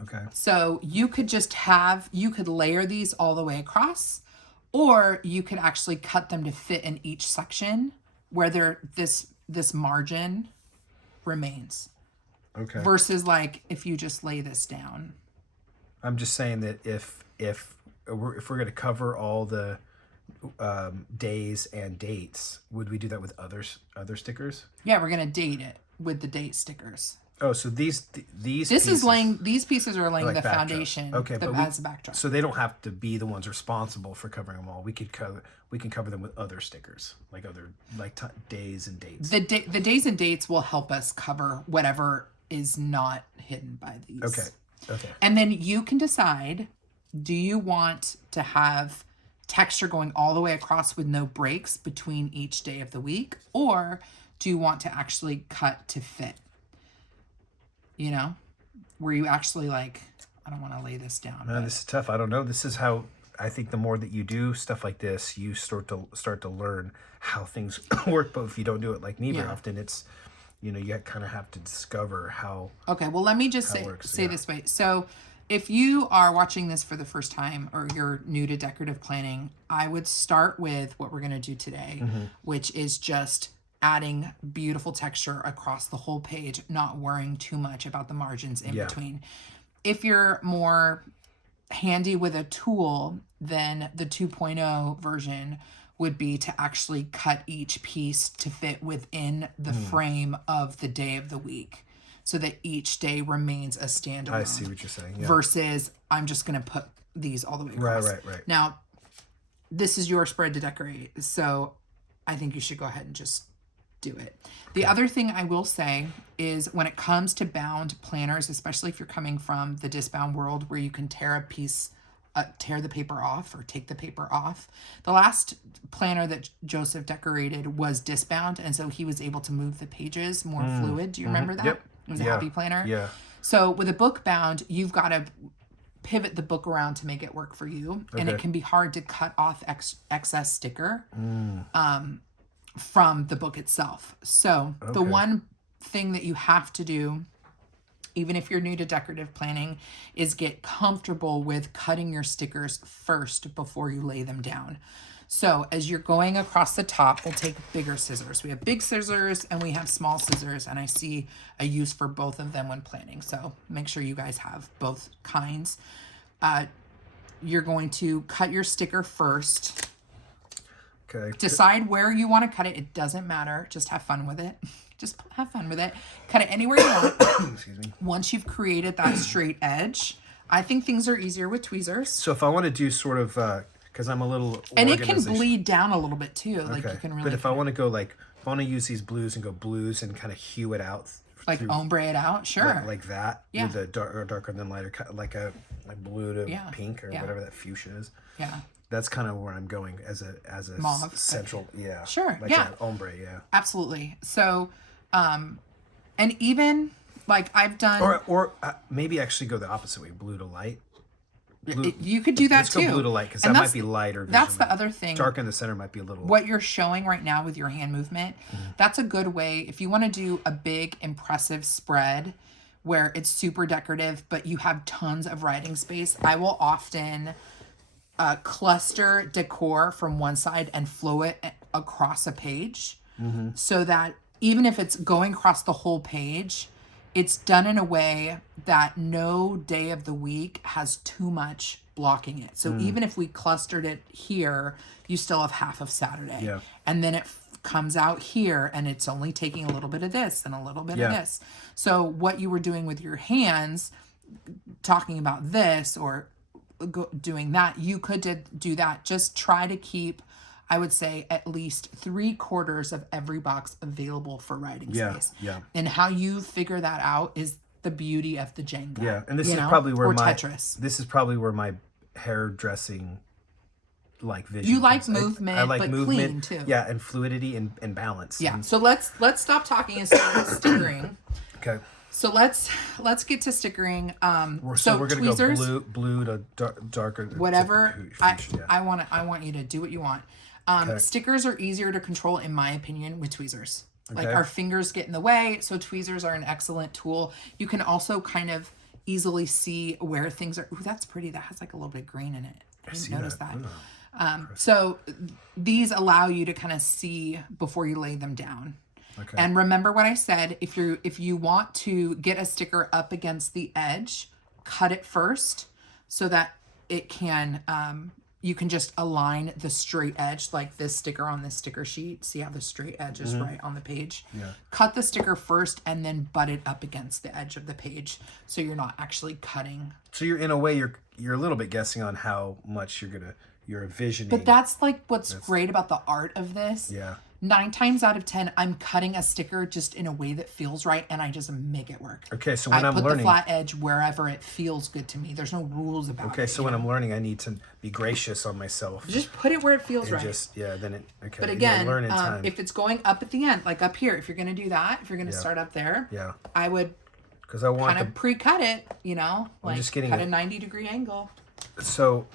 Okay. So you could you could layer these all the way across, or you could actually cut them to fit in each section where this margin remains. Okay. Versus like if you just lay this down. I'm just saying that if we're going to cover all the days and dates, would we do that with other stickers? Yeah, we're going to date it with the date stickers. Oh, so these these pieces are laying like the backdrop. foundation as a backdrop. So they don't have to be the ones responsible for covering them all. We can cover them with other stickers, like other days and dates. The days and dates will help us cover whatever is not hidden by these. Okay. And then you can decide, do you want to have texture going all the way across with no breaks between each day of the week, or do you want to actually cut to fit? You know, where you actually like, I don't want to lay this down. Man, this is tough. I don't know. This is how I think the more that you do stuff like this, you start to learn how things work. But if you don't do it like me very often, it's, you kind of have to discover how. Okay, well, let me just say this way. So if you are watching this for the first time or you're new to decorative planning, I would start with what we're going to do today, which is just adding beautiful texture across the whole page, not worrying too much about the margins in between. If you're more handy with a tool, then the 2.0 version would be to actually cut each piece to fit within the frame of the day of the week so that each day remains a standalone. I see what you're saying. Yeah. Versus I'm just going to put these all the way across. Right. Now, this is your spread to decorate, so I think you should go ahead and just do it. The other thing I will say is when it comes to bound planners, especially if you're coming from the disbound world where you can tear the paper off or take the paper off. The last planner that Joseph decorated was disbound, and so he was able to move the pages more fluid. Do you remember that? Yep. It was a happy planner. Yeah. So with a book bound, you've got to pivot the book around to make it work for you. Okay. And it can be hard to cut off excess sticker from the book itself. So the one thing that you have to do, even if you're new to decorative planning, is get comfortable with cutting your stickers first before you lay them down. So as you're going across the top, we'll take bigger scissors. We have big scissors and we have small scissors, and I see a use for both of them when planning. So make sure you guys have both kinds. You're going to cut your sticker first. Okay. Decide where you want to cut it. It doesn't matter. Just have fun with it. Just have fun with it. Cut it anywhere you want. Excuse me. Once you've created that straight edge, I think things are easier with tweezers. So if I want to do sort of, because I'm a little And it can bleed down a little bit too. Like you can really. But if I want to go like, if I want to use these blues and go blues and kind of hue it out. Like ombre it out, sure. Like that. Yeah. With the darker than lighter, like blue to pink or whatever that fuchsia is. Yeah. That's kind of where I'm going as a Mauve, central, Sure, like yeah. an ombre, yeah. Absolutely. So, and even like I've done, or maybe actually go the opposite way, blue to light. Blue, you could do that let's too. Go blue to light because that might be lighter. That's the other thing. Dark in the center might be a little. What you're showing right now with your hand movement, that's a good way if you want to do a big impressive spread where it's super decorative, but you have tons of writing space. I will often cluster decor from one side and flow it across a page so that even if it's going across the whole page, it's done in a way that no day of the week has too much blocking it. So even if we clustered it here, you still have half of Saturday. Yeah. And then it comes out here and it's only taking a little bit of this and a little bit of this. So what you were doing with your hands, talking about this or doing that, you could do that. Just try to keep, I would say, at least 3/4 of every box available for writing space. Yeah. And how you figure that out is the beauty of the Jenga. Yeah, and this is probably where Tetris. This is probably where my hairdressing like vision. You like movement, I like but movement clean too. Yeah, and fluidity and balance. Yeah. And, So let's stop talking and start stickering. okay. So let's get to stickering. So we're gonna tweezers, go blue to darker. whatever. To I want you to do what you want. Stickers are easier to control, in my opinion, with tweezers. Like our fingers get in the way, so tweezers are an excellent tool. You can also kind of easily see where things are. Ooh, that's pretty. That has like a little bit of green in it. I didn't notice that. So these allow you to kind of see before you lay them down. Okay. And remember what I said, if you want to get a sticker up against the edge, cut it first so that it can you can just align the straight edge, like this sticker on this sticker sheet. See how the straight edge is right on the page? Yeah. Cut the sticker first and then butt it up against the edge of the page so you're not actually cutting. So you're in a way you're a little bit guessing on how much you're envisioning. But that's like what's great about the art of this. Yeah. 9 times out of 10, I'm cutting a sticker just in a way that feels right, and I just make it work. Okay, so when I'm put learning, the flat edge wherever it feels good to me. There's no rules about it. okay, so when I'm learning, I need to be gracious on myself. Just put it where it feels and right. then it. Okay. But you again, learn in time. if it's going up at the end, like up here, if you're going to do that, if you're going to start up there, I would because I want kind of pre-cut it, like just getting cut a 90-degree angle. So,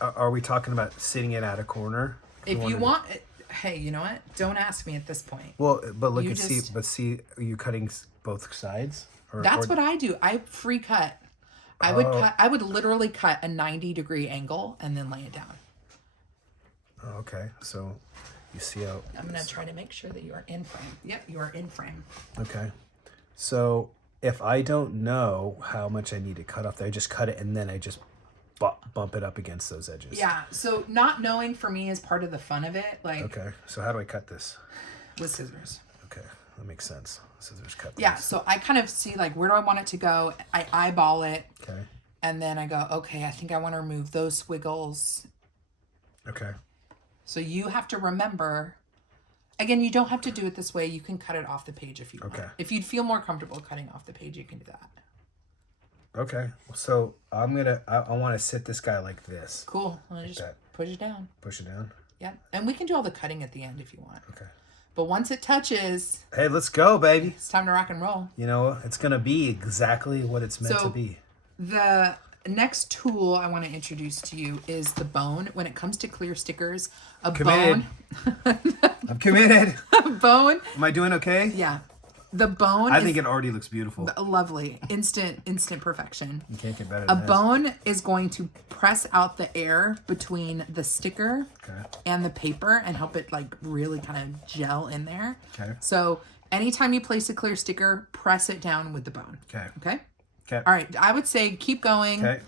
are we talking about sitting it at a corner? If you want it. Hey, you know what? Don't ask me at this point. Well, but look You and just- see, are you cutting both sides? That's what I do. I free cut. I would literally cut a 90-degree angle and then lay it down. Oh, okay, so you see how. I'm going to try to make sure that you are in frame. Yep, you are in frame. Okay, so if I don't know how much I need to cut off there, I just cut it and then I just bump it up against those edges. Yeah, so not knowing for me is part of the fun of it. Like, okay, so how do I cut this? With scissors. Okay, that makes sense. Scissors cut this. Yeah, so I kind of see like, where do I want it to go? I eyeball it. Okay. And then I go, okay, I think I want to remove those squiggles. Okay. So you have to remember, again, you don't have to do it this way. You can cut it off the page if you want. If you'd feel more comfortable cutting off the page, you can do that. Okay, so I want to sit this guy like this. Cool. I'll just push it down. Push it down. Yep. And we can do all the cutting at the end if you want. Okay. But once it touches, hey, let's go, baby. It's time to rock and roll. You know, it's going to be exactly what it's meant to be. The next tool I want to introduce to you is the bone. When it comes to clear stickers, bone. I'm committed. Bone. Am I doing okay? Yeah. The bone I think it already looks beautiful. Lovely. Instant perfection. You can't get better than A bone is going to press out the air between the sticker and the paper and help it like really kind of gel in there. Okay. So anytime you place a clear sticker, press it down with the bone. Okay. Okay? Okay. All right. I would say keep going. Okay.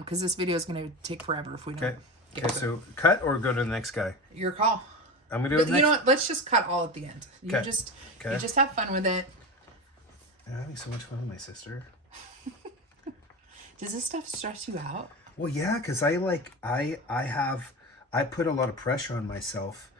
Because this video is going to take forever if we don't. Okay. Okay, so cut or go to the next guy? Your call. I'm gonna do But it you know next. what? Let's just cut all at the end. You Okay. just Okay. you just have fun with it. I'm having so much fun with my sister. Does this stuff stress you out? Well, yeah, because I put a lot of pressure on myself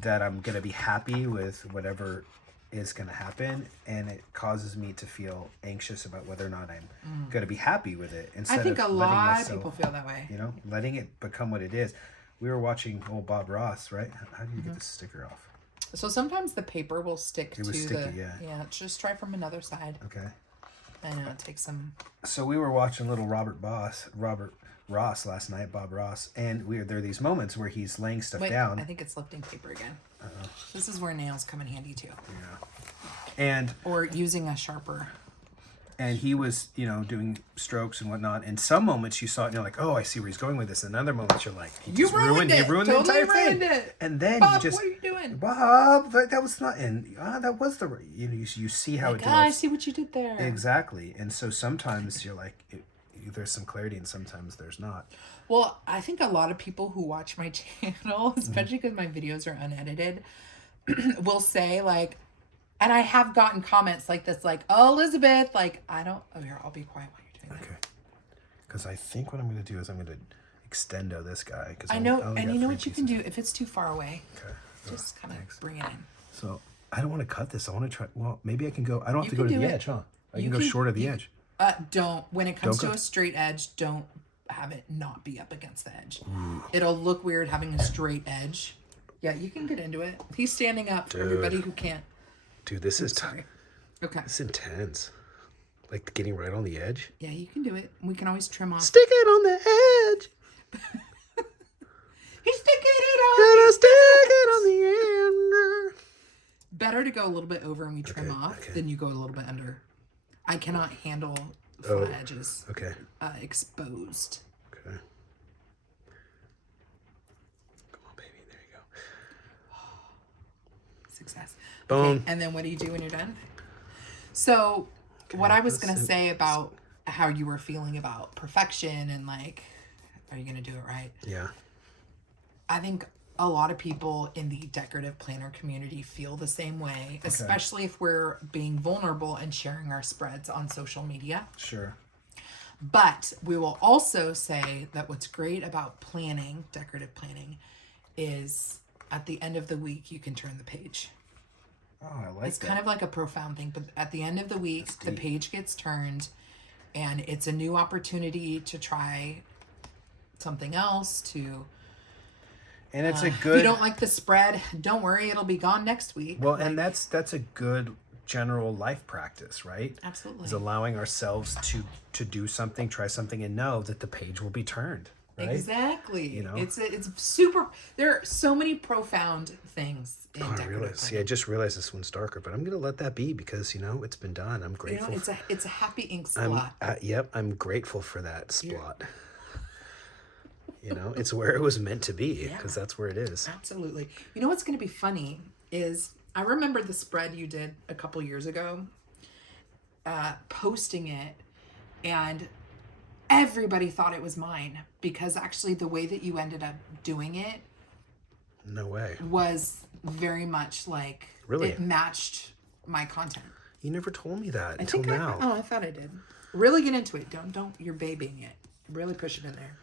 that I'm gonna be happy with whatever is gonna happen, and it causes me to feel anxious about whether or not I'm gonna be happy with it. Instead I think of a letting lot of myself, people feel that way. you know, letting it become what it is. We were watching old Bob Ross, right? How do you get the sticker off? So sometimes the paper will stick to was sticky, the yeah. Just try from another side. Okay. I know it takes some. So we were watching little Robert Ross last night, Bob Ross, and there are these moments where he's laying stuff Wait, down. I think it's lifting paper again. This is where nails come in handy too. And Or using a sharper. he was, doing strokes and whatnot. And some moments you saw it and you're like, oh, I see where he's going with this. And other moments you're like, he You ruined it. He ruined Totally the entire ruined thing. it. And then Bob, you just, what are you doing? Bob, that was not, and that was the, you see how it Like, I develops. see what you did there. Exactly. And so sometimes you're like, there's some clarity and sometimes there's not. Well, I think a lot of people who watch my channel, especially because my videos are unedited, will say like, and I have gotten comments like this, like, oh, Elizabeth, like, here, I'll be quiet while you're doing that. Okay. Because I think what I'm going to do is I'm going to extendo this guy. Cause I know, only and got you know 3 what you can pieces. do? If it's too far away, Okay. just kind of bring it in. So I don't want to cut this. I want to try. Well, maybe I can go. I don't have You to go to can the do it. edge, huh? I You can go can- short of the edge. Don't, when it comes Don't to go- a straight edge, don't have it not be up against the edge. It'll look weird having a straight edge. Yeah, you can get into it. He's standing up for everybody who can't. Dude, this is Sorry. Okay. This is intense. Like getting right on the edge. Yeah, you can do it. We can always trim off. Stick it on the edge. He's sticking it Gotta on. stick it on the end. Better to go a little bit over and we trim Okay, off okay. than you go a little bit under. I cannot handle flat edges Okay. exposed. Okay. Come on, baby. There you go. Success. Boom. Okay, and then what do you do when you're done? So, what I was going to say about how you were feeling about perfection and like, are you going to do it right? Yeah. I think a lot of people in the decorative planner community feel the same way, especially if we're being vulnerable and sharing our spreads on social media. Sure. But we will also say that what's great about planning, decorative planning, is at the end of the week, you can turn the page. Oh, I like It's that. kind of like a profound thing, but at the end of the week, the page gets turned and it's a new opportunity to try something else, to... And it's a If good. you don't like the spread, don't worry, it'll be gone next week. Well, and that's a good general life practice, right? Absolutely. Is allowing ourselves to do something, try something, and know that the page will be turned. Right? Exactly. You know? It's super. There are so many profound things in Oh, I decorative realize. See, planning. I just realized this one's darker, but I'm gonna let that be because it's been done. I'm You know, grateful. it's a happy ink spot. Yep, I'm grateful for that splot. It's where it was meant to be because that's where it is. Absolutely. You know what's going to be funny is I remember the spread you did a couple years ago, posting it, and everybody thought it was mine because actually the way that you ended up doing it No way. was very much like Really? it matched my content. You never told me that I until think now. I thought I did. Really get into it. Don't you're babying it. Really push it in there.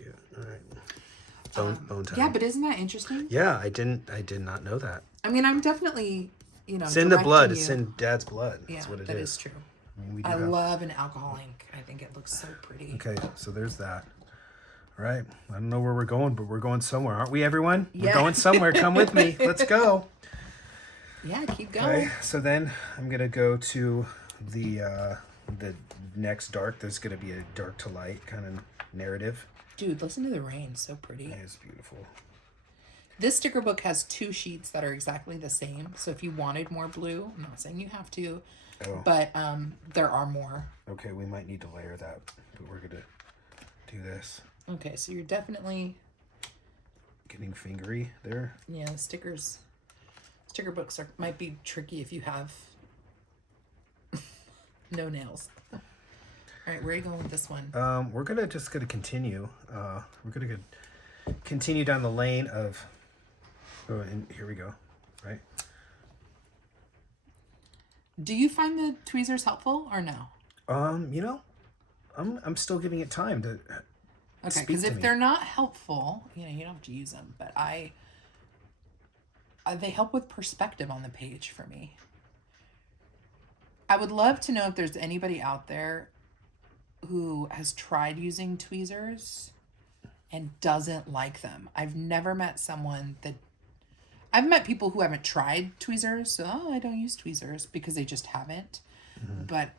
Okay, all right. Bone time. Yeah, but isn't that interesting? Yeah, I did not know that. I mean, I'm definitely, It's in the blood. directing It's you. in Dad's blood. Yeah, That's what it that is. is true. I mean, we do I have- love an alcohol ink. I think it looks so pretty. Okay, so there's that. All right. I don't know where we're going, but we're going somewhere, aren't we, everyone? We're Yeah. going somewhere. Come with me. Let's go. Yeah, keep going. Okay, so then I'm gonna go to the next dark. There's gonna be a dark to light kind of narrative. Dude, listen to the rain. So pretty. It's beautiful. This sticker book has 2 sheets that are exactly the same. So if you wanted more blue, I'm not saying you have to, Oh. but there are more. Okay, we might need to layer that, but we're gonna do this. Okay, so you're definitely, Getting fingery there. yeah, sticker books might be tricky if you have no nails. All right, where are you going with this one? We're gonna continue. We're gonna continue down the lane of Oh, and here we go. Right. Do you find the tweezers helpful or no? You know, I'm still giving it time to Okay, speak because to if me. they're not helpful, you know, you don't have to use them. But they help with perspective on the page for me. I would love to know if there's anybody out there who has tried using tweezers and doesn't like them. I've never met someone that I've met people who haven't tried tweezers, so I don't use tweezers because they just haven't. But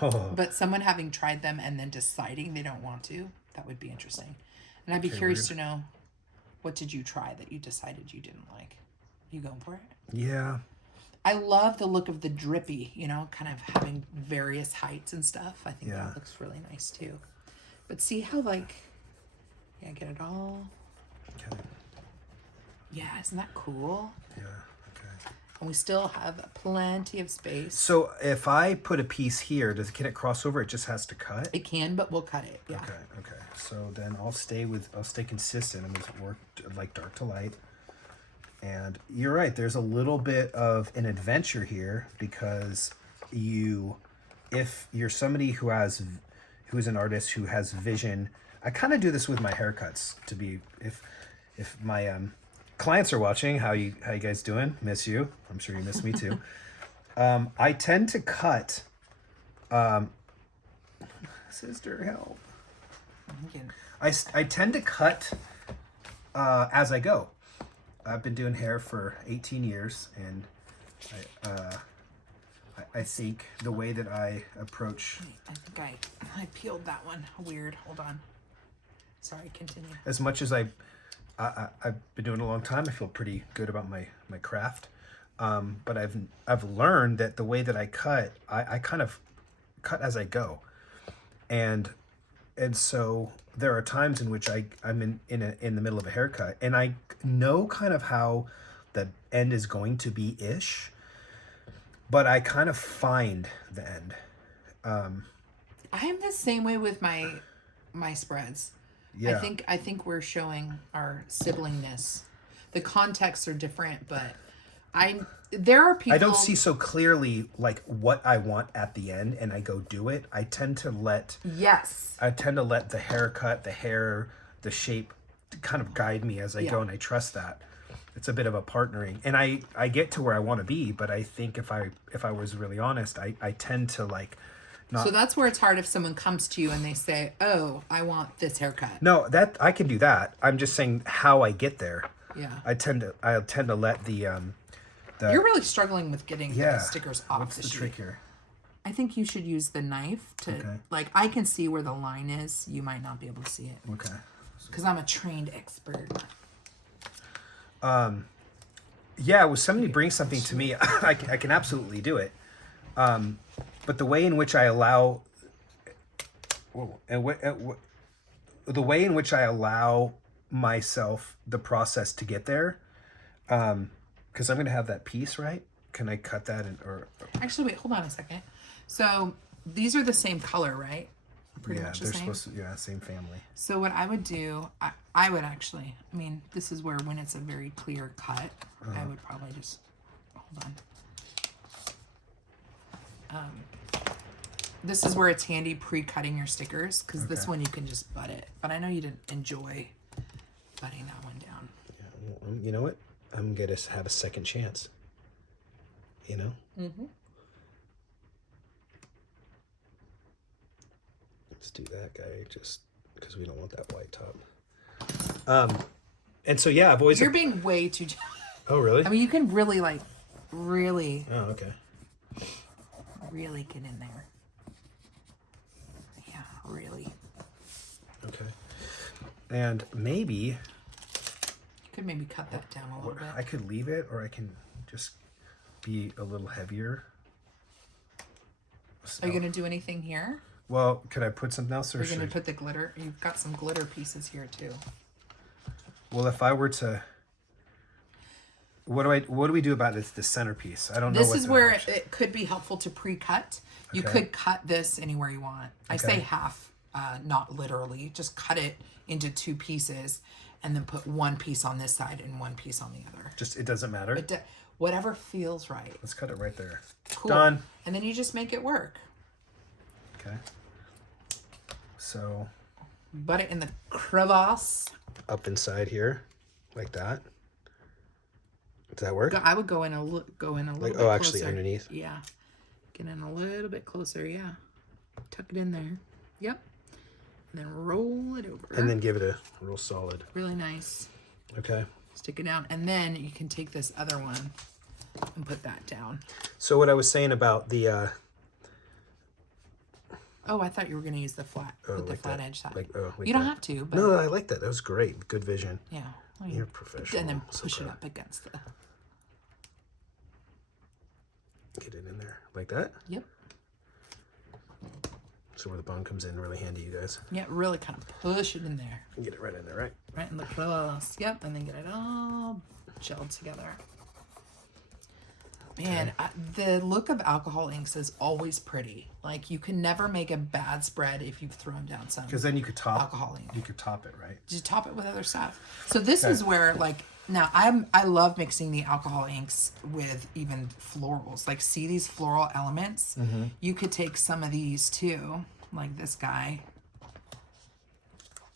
but someone having tried them and then deciding they don't want to, that would be interesting. And I'd be curious to know, what did you try that you decided you didn't like? You going for it? Yeah. I love the look of the drippy, you know, kind of having various heights and stuff. I think that looks really nice too. But see how yeah, get it all. Okay. Yeah, isn't that cool? Yeah. Okay. And we still have plenty of space. So if I put a piece here, can it cross over? It just has to cut. It can, but we'll cut it. Yeah. Okay. Okay. So then I'll stay consistent. I'm gonna work like dark to light. And you're right. There's a little bit of an adventure here because if you're somebody who's an artist who has vision. I kind of do this with my haircuts. If my clients are watching, how you guys doing? Miss you. I'm sure you miss me too. I tend to cut. Sister, help. I tend to cut as I go. I've been doing hair for 18 years, and I think the way that I approach... I think I peeled that one. Weird. Hold on. Sorry, continue. As much as I've been doing it a long time, I feel pretty good about my craft. But I've learned that the way that I cut, I kind of cut as I go. And so there are times in which I'm in the middle of a haircut, and I know kind of how the end is going to be ish, but I kind of find the end. I am the same way with my spreads. Yeah. I think we're showing our siblingness. The contexts are different, but there are people... I don't see so clearly like what I want at the end, and I go do it. I tend to let the haircut, the hair, the shape kind of guide me as I go, and I trust that. It's a bit of a partnering, and I get to where I want to be, but I think if I was really honest, I tend to like not... So that's where it's hard if someone comes to you and they say, "Oh, I want this haircut." No, that I can do that. I'm just saying how I get there. Yeah. I tend to let the You're really struggling with getting the stickers off What's the the sheet. trick here? I think you should use the knife to like I can see where the line is. You might not be able to see it. Okay. Because I'm a trained expert. Yeah, when somebody brings something to me, I can absolutely do it. But the way in which I allow, the way in which I allow myself the process to get there, because I'm going to have that piece, right? Can I cut that or? Actually, wait, hold on a second. So these are the same color, right? Pretty much the they're same. supposed to, same family. So what I would do, I would actually, I mean, this is where when it's a very clear cut, I would probably just, hold on. This is where it's handy pre-cutting your stickers, because this one you can just butt it. But I know you didn't enjoy butting that one down. Yeah, well, you know what? I'm going to have a second chance. You know? Mm-hmm. Let's do that guy just because we don't want that white top. And so, yeah, I've always... You're being way too... Oh, really? I mean, you can really, like, really... Oh, okay. Really get in there. Yeah, really. Okay. And maybe... You could maybe cut that down a little bit. I could leave it, or I can just be a little heavier. Are you going to do anything here? Well, could I put something else, or You're going to put the glitter? You've got some glitter pieces here, too. Well, if I were to... What do we do about this centerpiece? I don't know. This is where it could be helpful to pre-cut. You Okay. could cut this anywhere you want. I say half not literally, just cut it into 2 pieces and then put 1 piece on this side and 1 piece on the other. Just, it doesn't matter. Whatever feels right. Let's cut it right there. Cool. Done. And then you just make it work. Okay. So. Butt it in the crevasse. Up inside here, like that. Does that work? I would go in a little bit Oh, closer. actually underneath. Yeah. Get in a little bit closer, yeah. Tuck it in there. Yep. And then roll it over. And then give it a real solid. Really nice. Okay. Stick it down. And then you can take this other one and put that down. So what I was saying about the... Oh, I thought you were going to use the flat, with the flat edge side. Like you don't have to, but... No, I like that. That was great. Good vision. Yeah. You're professional. And then push it up against the... Get it in there. Like that? Yep. So where the bone comes in, really handy, you guys. Yeah, really kind of push it in there. Get it right in there, right? Right in the close. Yep, and then get it all gelled together. Man, the look of alcohol inks is always pretty. Like, you can never make a bad spread if you've thrown down some. Because then you could top alcohol ink. You could top it, right? You top it with other stuff. So this is where, like, now I love mixing the alcohol inks with even florals. Like, see these floral elements? Mm-hmm. You could take some of these too, like this guy,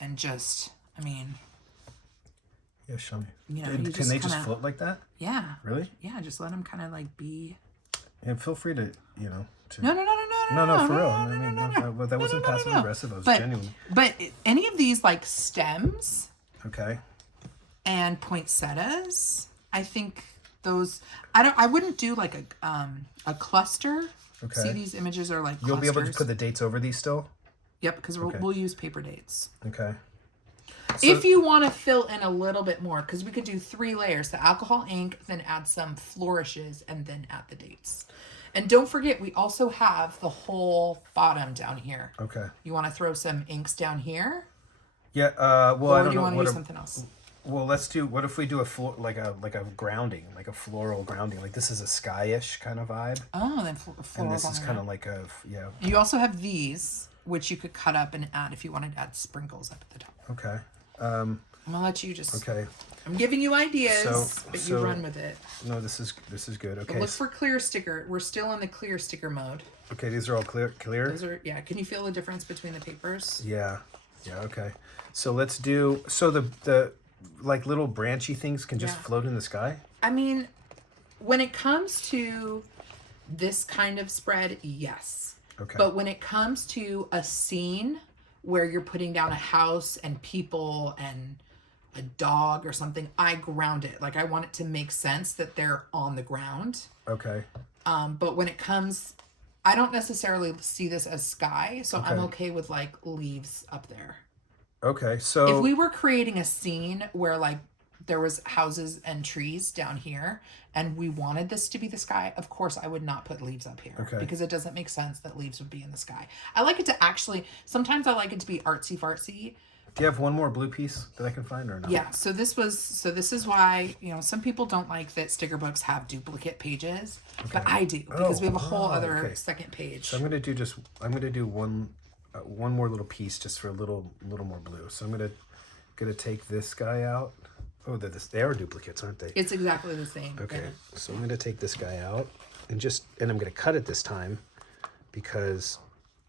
and just, I mean... Yeah, show me. You know, can they just float like that? Yeah. Really? Yeah, just let them kind of like be. And feel free to, you know. No, for real. No, that wasn't passive aggressive. I was genuine. But any of these like stems. Okay. And poinsettias, I think those. I wouldn't do like a cluster. Okay. See, these images are like. You'll clusters. be able to put the dates over these still. Yep, because we'll use paper dates. Okay. So, if you want to fill in a little bit more, because we could do 3 layers, the alcohol ink, then add some flourishes, and then add the dates. And don't forget, we also have the whole bottom down here. Okay. You want to throw some inks down here? Yeah. Well, I don't know. Or do you want to use something else? Well, let's do. What if we do like a grounding, like a floral grounding? Like this is a skyish kind of vibe. Oh, then florals. And this is kind of like a You also have these, which you could cut up and add if you wanted to add sprinkles up at the top. Okay. I'm gonna let you just. Okay. I'm giving you ideas, but you run with it. No, this is good. Okay. But look for clear sticker. We're still in the clear sticker mode. Okay, these are all clear. Those are Can you feel the difference between the papers? Yeah. Okay. So let's do. So the like little branchy things can just float in the sky. I mean, when it comes to this kind of spread, yes. Okay. But when it comes to a scene where you're putting down a house and people and a dog or something, I ground it. Like, I want it to make sense that they're on the ground. Okay. But when it comes, I don't necessarily see this as sky, so I'm okay with like leaves up there. Okay, so if we were creating a scene where like there was houses and trees down here and we wanted this to be the sky, of course I would not put leaves up here because it doesn't make sense that leaves would be in the sky. I like it to actually, sometimes I like it to be artsy fartsy. Do you have one more blue piece that I can find or not? Yeah, so this is why, you know, some people don't like that sticker books have duplicate pages, but I do because we have a whole other second page. So I'm going to do one more little piece just for a little more blue. So I'm gonna take this guy out. Oh, they are duplicates, aren't they? It's exactly the same. Okay, so I'm gonna take this guy out and I'm gonna cut it this time because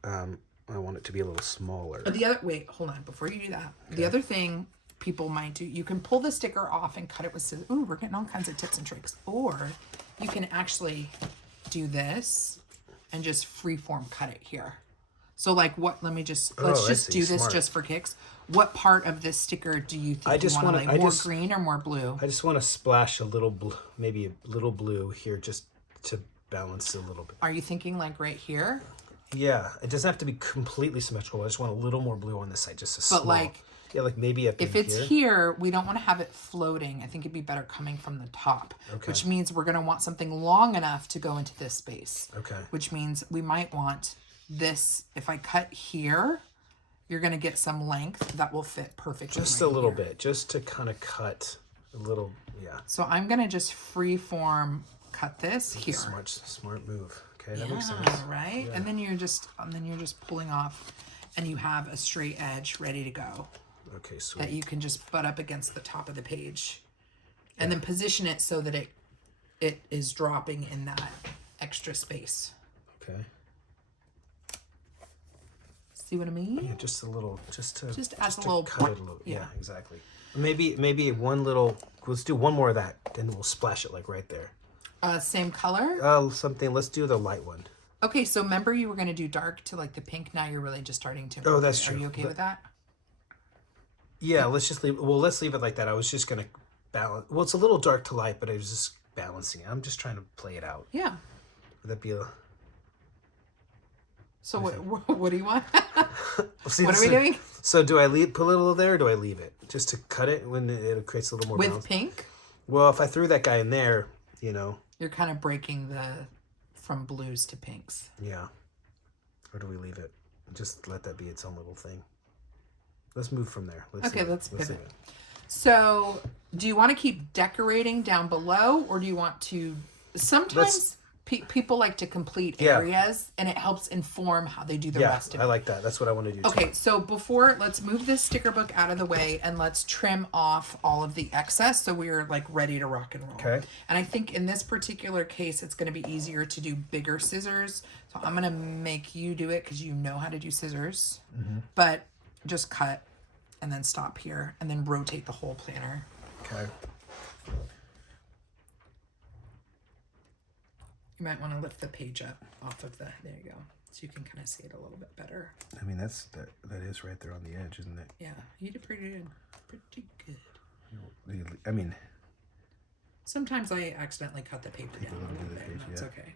I want it to be a little smaller. Wait, hold on. Before you do that, the other thing people might do, you can pull the sticker off and cut it with scissors. Ooh, we're getting all kinds of tips and tricks. Or you can actually do this and just freeform cut it here. So like what, let's just do this just for kicks. What part of this sticker do you think you want to lay? More green or more blue? I just want to splash a little blue, maybe a little blue here just to balance a little bit. Are you thinking like right here? Yeah, it doesn't have to be completely symmetrical. I just want a little more blue on this side, just a small. But like, yeah, like maybe if it's here, we don't want to have it floating. I think it'd be better coming from the top, which means we're going to want something long enough to go into this space. Okay. Which means we might want this. If I cut here, you're going to get some length that will fit perfectly. Just a little bit, just to kind of cut a little, yeah. So I'm going to just freeform cut this here. Smart move. Okay, that makes sense. Right? Yeah. And then you're just pulling off. and you have a straight edge ready to go Okay, sweet. that you can just butt up against the top of the page, and then position it so that it is dropping in that extra space. Okay. See what I mean? Yeah, just a little, just adds a to little cut it a little. Yeah, exactly. Maybe one little. Let's do one more of that, and we'll splash it like right there. Same color. Something. Let's do the light one. Okay, so remember you were going to do dark to like the pink. Now you're really just starting to. Oh, that's true. Are you okay with that? Yeah, let's just leave. Well, let's leave it like that. I was just gonna balance. Well, it's a little dark to light, but I was just balancing it. I'm just trying to play it out. Yeah. Would that be a? So what do you want? See, what are we doing? So do I put a little there, or do I leave it just to cut it when it creates a little more with balance? pink? Well, if I threw that guy in there, you know. You're kind of breaking from blues to pinks. Yeah. Or do we leave it? Just let that be its own little thing. Let's move from there. Let's pivot. So, do you want to keep decorating down below, or do you want to? Sometimes people like to complete areas, and it helps inform how they do the rest of it. I like that. That's what I want to do. Okay, so let's move this sticker book out of the way, and let's trim off all of the excess so we're like ready to rock and roll. Okay. And I think in this particular case, it's going to be easier to do bigger scissors. So I'm going to make you do it because you know how to do scissors. Mm-hmm. But just cut and then stop here and then rotate the whole planner. Okay. You might want to lift the page up off of there you go. So you can kind of see it a little bit better. I mean, that is right there on the edge, isn't it? Yeah, you did pretty good. I mean, sometimes I accidentally cut the paper down a little bit, and that's okay.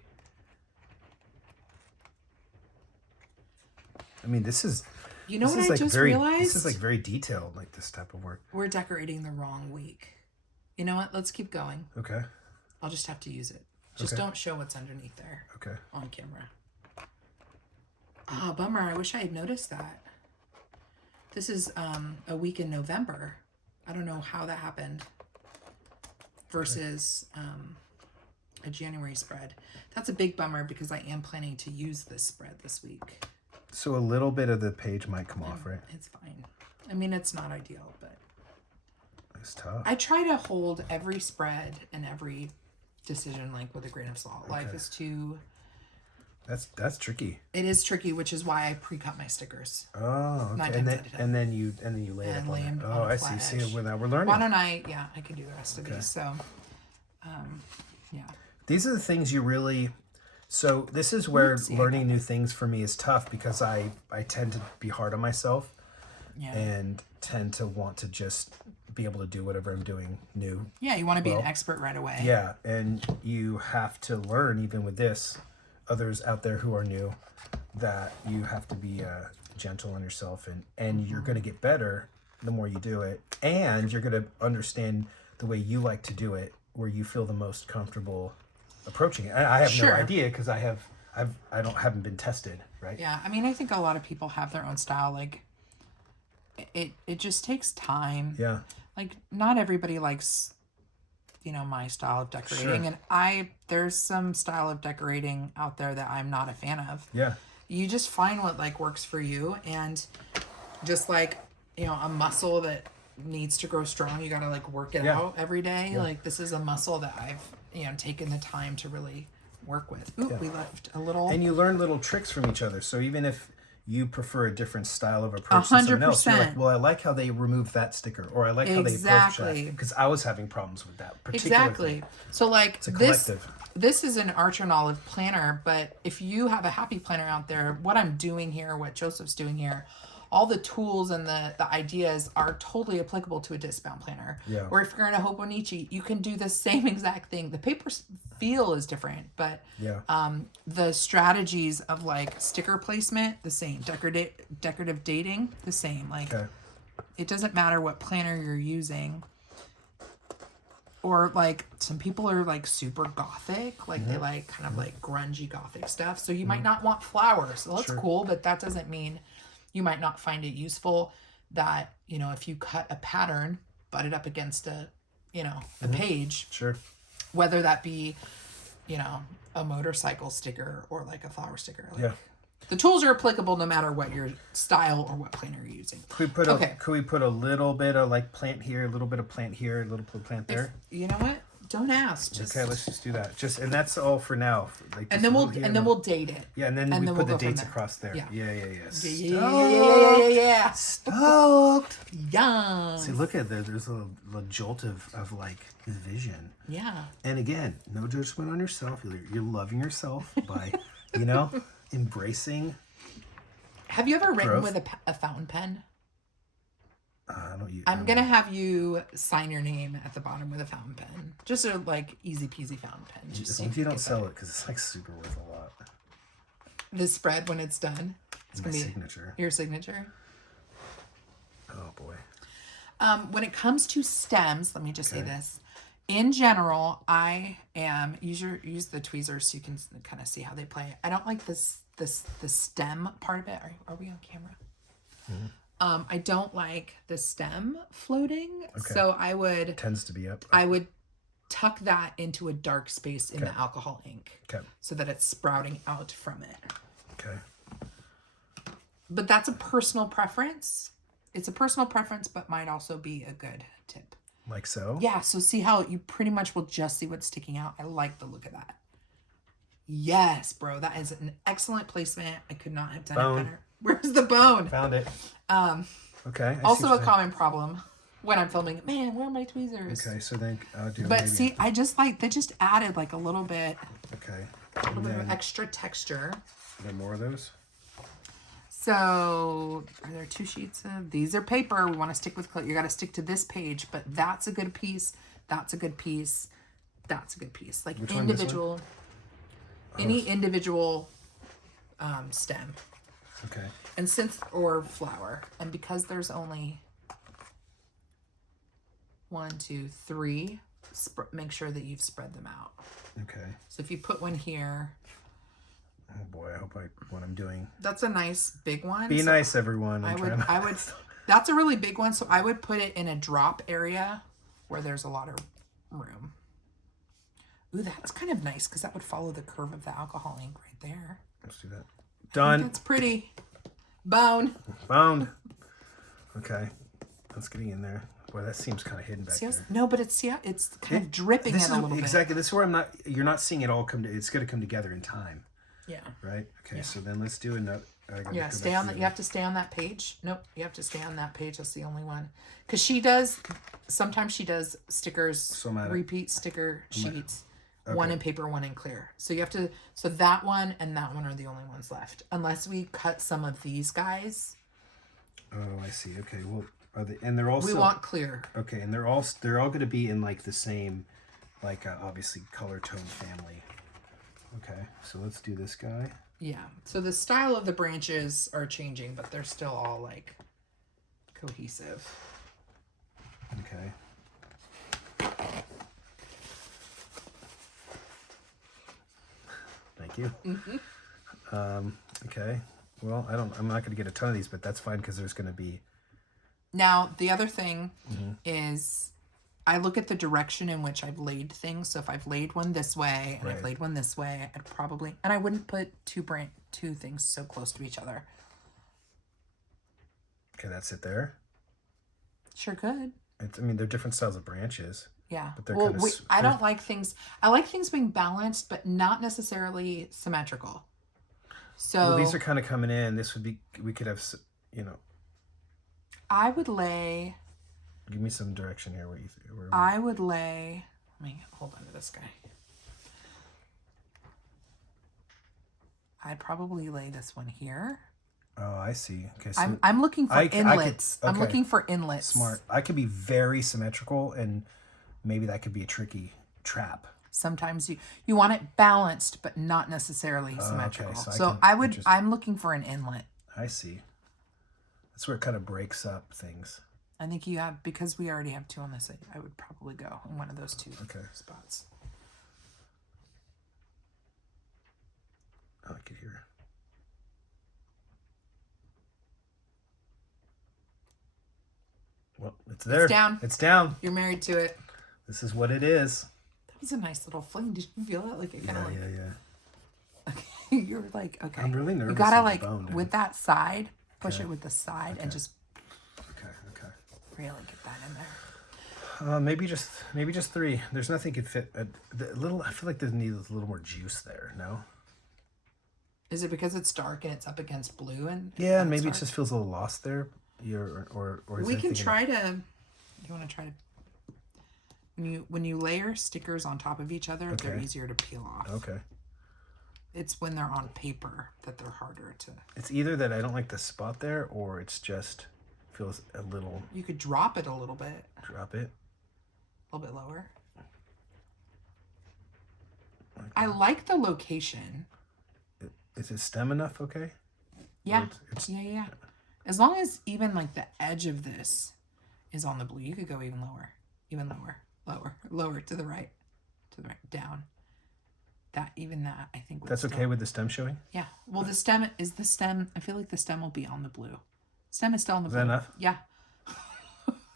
I mean, this is. You know what I just realized? This is like very detailed, like this type of work. We're decorating the wrong week. You know what? Let's keep going. Okay. I'll just have to use it. Just don't show what's underneath there. Okay. On camera. Ah, bummer. I wish I had noticed that. This is a week in November. I don't know how that happened. Versus a January spread. That's a big bummer because I am planning to use this spread this week. So a little bit of the page might come off, right? It's fine. I mean, it's not ideal, but it's tough. I try to hold every spread and every decision like with a grain of salt. Okay. Life is too. That's tricky. It is tricky, which is why I pre-cut my stickers. Oh, okay. And then you lay it up on it. Oh, I see. See, now we're learning. Why don't I? Yeah, I can do the rest of these. So, yeah. These are the things you really. So this is where learning new things for me is tough because I tend to be hard on myself. Yeah. And tend to want to just be able to do whatever I'm doing new. Yeah, you want to be an expert right away. Yeah, and you have to learn, even with this, others out there who are new, that you have to be gentle on yourself, and you're going to get better the more you do it, and you're going to understand the way you like to do it, where you feel the most comfortable approaching it. I have no idea because I haven't been tested, right? Yeah, I mean, I think a lot of people have their own style. Like, it just takes time. Yeah. Like, not everybody likes, my style of decorating. Sure. And there's some style of decorating out there that I'm not a fan of. Yeah. You just find what, works for you. And just like, a muscle that needs to grow strong, you got to, work it out every day. Yeah. This is a muscle that I've, taken the time to really work with. Ooh, we left a little. And you learn little tricks from each other. So even if you prefer a different style of approach than someone else, you're like, well, I like how they removed that sticker, or I like how they approached that, because I was having problems with that particular thing. So it's a collective. This is an Arch and Olive planner, but if you have a happy planner out there, what I'm doing here, what Joseph's doing here, all the tools and the ideas are totally applicable to a disc-bound planner. Yeah. Or if you're in a Hobonichi, you can do the same exact thing. The paper feel is different, but the strategies of sticker placement, the same. Decorative dating, the same. It doesn't matter what planner you're using. Or some people are super gothic, they kind of grungy gothic stuff. So you might not want flowers. So that's cool, but that doesn't mean you might not find it useful that, if you cut a pattern, butt it up against a page. Sure. Whether that be, a motorcycle sticker or a flower sticker. The tools are applicable no matter what your style or what planner you're using. Could we put a little bit of like plant here, a little bit of plant here, a little bit of plant there? You know what? Don't ask. Okay, let's just do that. And that's all for now. Like, and then we'll date it. Yeah, and then we put the dates across there. Yeah. Yeah. Stoked. Yeah. See, look at there. There's a jolt of like vision. Yeah. And again, no judgment on yourself. You're loving yourself by, embracing. Have you ever written with a fountain pen? I'm gonna have you sign your name at the bottom with a fountain pen. Just a like easy peasy fountain pen. Just if you don't sell it, because it's like super worth a lot. This spread when it's done. It's my gonna be signature. Your signature. Oh boy. When it comes to stems, let me just say this. In general, I am use the tweezers so you can kind of see how they play. I don't like the stem part of it. Are we on camera? Mm-hmm. I don't like the stem floating, so I would tends to be up. I would tuck that into a dark space in the alcohol ink, so that it's sprouting out from it. Okay. But that's a personal preference. It's a personal preference, but might also be a good tip. Like so? Yeah. So see how you pretty much will just see what's sticking out. I like the look of that. Yes, bro. That is an excellent placement. I could not have done it better. Where's the bone? Found it. Okay. Also a common problem when I'm filming. Man, where are my tweezers? Okay, so then I'll do. But see, I just like they just added like a little bit. Okay. A little bit of extra texture. Are there more of those? So are there 2 sheets of these are paper? We want to stick with you got to stick to this page, but that's a good piece. That's a good piece. That's a good piece. Like individual. Any individual stem. Okay. And or flower. And because there's only 1, 2, 3, make sure that you've spread them out. Okay. So if you put one here. Oh boy, I hope what I'm doing. That's a nice big one. Be nice, everyone. I would. That's a really big one. So I would put it in a drop area where there's a lot of room. Ooh, that's kind of nice because that would follow the curve of the alcohol ink right there. Let's do that. Done. That's pretty. Bone. Bound. Okay. That's getting in there. Boy, that seems kind of hidden back there. No, but it's kind of dripping in a little bit. Exactly. This is where you're not seeing it all it's going to come together in time. Yeah. Right? Okay, so then let's do another. Stay on that. You have to stay on that page. Nope, you have to stay on that page. That's the only one. Because sometimes she does stickers, repeat sticker sheets. Okay. One in paper, one in clear. So you have to, that one and that one are the only ones left. Unless we cut some of these guys. Oh, I see. Okay, well, and they're also. We want clear. Okay, and they're all going to be in like the same, like obviously color tone family. Okay, so let's do this guy. Yeah, so the style of the branches are changing, but they're still all like cohesive. Okay. Thank you. Mm-hmm. Okay. Well, I'm not going to get a ton of these, but that's fine because there's going to be. Now, the other thing is I look at the direction in which I've laid things. So if I've laid one this way and I've laid one this way, I'd probably, and I wouldn't put two things so close to each other. Okay, that's it there. Sure could. They're different styles of branches. Yeah. But they're kind of, I don't like things. I like things being balanced, but not necessarily symmetrical. So these are kind of coming in. This would be, we could have, I would lay. Give me some direction here. I would lay. Let me hold on to this guy. I'd probably lay this one here. Oh, I see. Okay, so I'm looking for inlets. I'm looking for inlets. Smart. I could be very symmetrical, and maybe that could be a tricky trap. Sometimes you want it balanced, but not necessarily symmetrical. Okay, so I'm looking for an inlet. I see. That's where it kind of breaks up things. I think because we already have two on this side, I would probably go in one of those two spots. I like it here. Well, it's there. It's down. It's down. You're married to it. This is what it is. That was a nice little fling. Did you feel that? Like it kind of Yeah. You're like, okay. I'm really nervous You gotta of the like bone, dude. with that side, push Okay. it with the side and just Okay. really get that in there. Maybe just 3. There's nothing could fit. The little. I feel like there needs a little more juice there. No. Is it because it's dark and it's up against blue and Yeah, and maybe it dark? just feels a little lost there. Or is We there can anything try to. You want to try to when you layer stickers on top of each other, they're easier to peel off. Okay. It's when they're on paper that they're harder to. It's either that I don't like the spot there, or it's just feels a little. You could drop it a little bit. Drop it. A little bit lower. Okay. I like the location. Is it stem enough? Okay. Yeah. Yeah. As long as even like the edge of this is on the blue, you could go even lower to the right, down. That I think. That's okay with the stem showing. Yeah. Well, the stem. I feel like the stem will be on the blue. Stem is still on the blue. Is that enough? Yeah.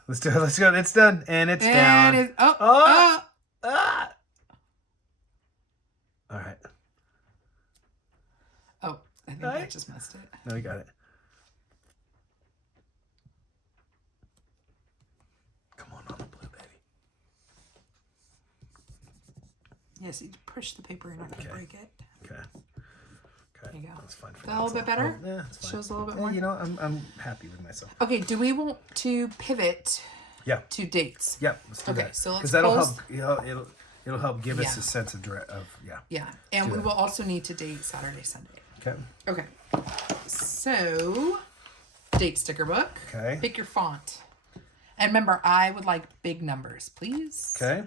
Let's do it. Let's go. It's done, and it's down. Ah! All right. Oh, I think I just missed it. No, we got it. Come on the blue, baby. Yes, you push the paper and not to break it. Okay. There you go. That's fine for a little bit better? Yeah, it's fine. Shows a little bit more. You know, I'm happy with myself. Okay, do we want to pivot to dates? Yeah, let's do that. Okay, so let's because that'll close. help. It'll help give us a sense of Yeah, and we will also need to date Saturday, Sunday. Okay. So, date sticker book. Okay. Pick your font. And remember, I would like big numbers, please. Okay.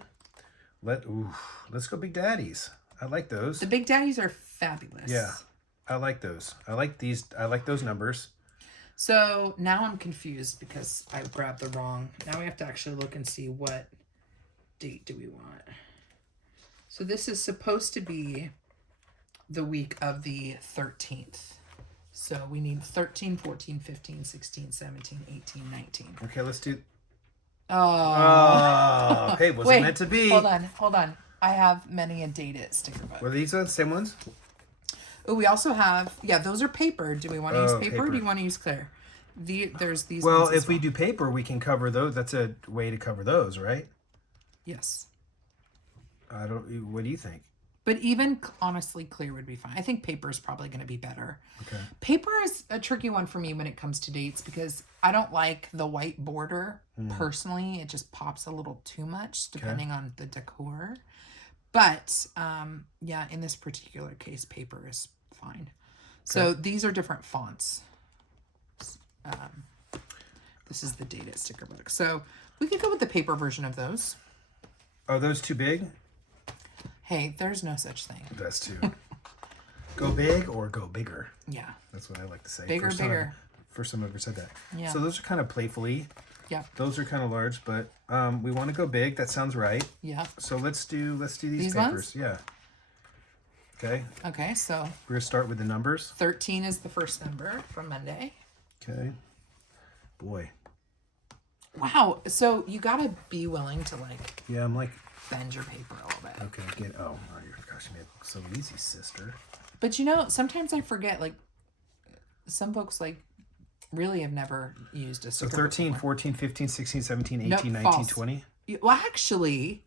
Let's go Big Daddies. I like those. The Big Daddies are fabulous. Yeah. I like those. I like these. I like those numbers. So now I'm confused because I grabbed the wrong. Now we have to actually look and see what date do we want. So this is supposed to be the week of the 13th. So we need 13, 14, 15, 16, 17, 18, 19. Okay, let's do... Oh. Hey, was it meant to be? Hold on. I have many a dated sticker book. Were these the same ones? Oh, we also have... Yeah, those are paper. Do we want to use paper, or do you want to use clear? There's these ones as if we do paper, we can cover those. That's a way to cover those, right? Yes. What do you think? But even honestly, clear would be fine. I think paper is probably going to be better. Okay. Paper is a tricky one for me when it comes to dates because I don't like the white border personally. It just pops a little too much depending on the decor. But in this particular case, paper is fine. Okay. So these are different fonts. This is the dated sticker book. So we could go with the paper version of those. Are those too big? Hey, there's no such thing. That's too. Go big or go bigger. Yeah. That's what I like to say. Bigger. First time I ever said that. Yeah. So those are kind of playfully. Yeah. Those are kind of large, but we want to go big. That sounds right. Yeah. So let's do these papers. Ones? Yeah. Okay. Okay, so we're gonna start with the numbers. 13 is the first number from Monday. Okay. Boy. Wow. So you gotta be willing to Yeah, I'm like bend your paper a little bit. Okay. Gosh, you made it look so easy, sister. But sometimes I forget. Some folks really have never used a sticker. So 13, 14, 15, 16, 17, 18, 19, false. 20? Well, actually,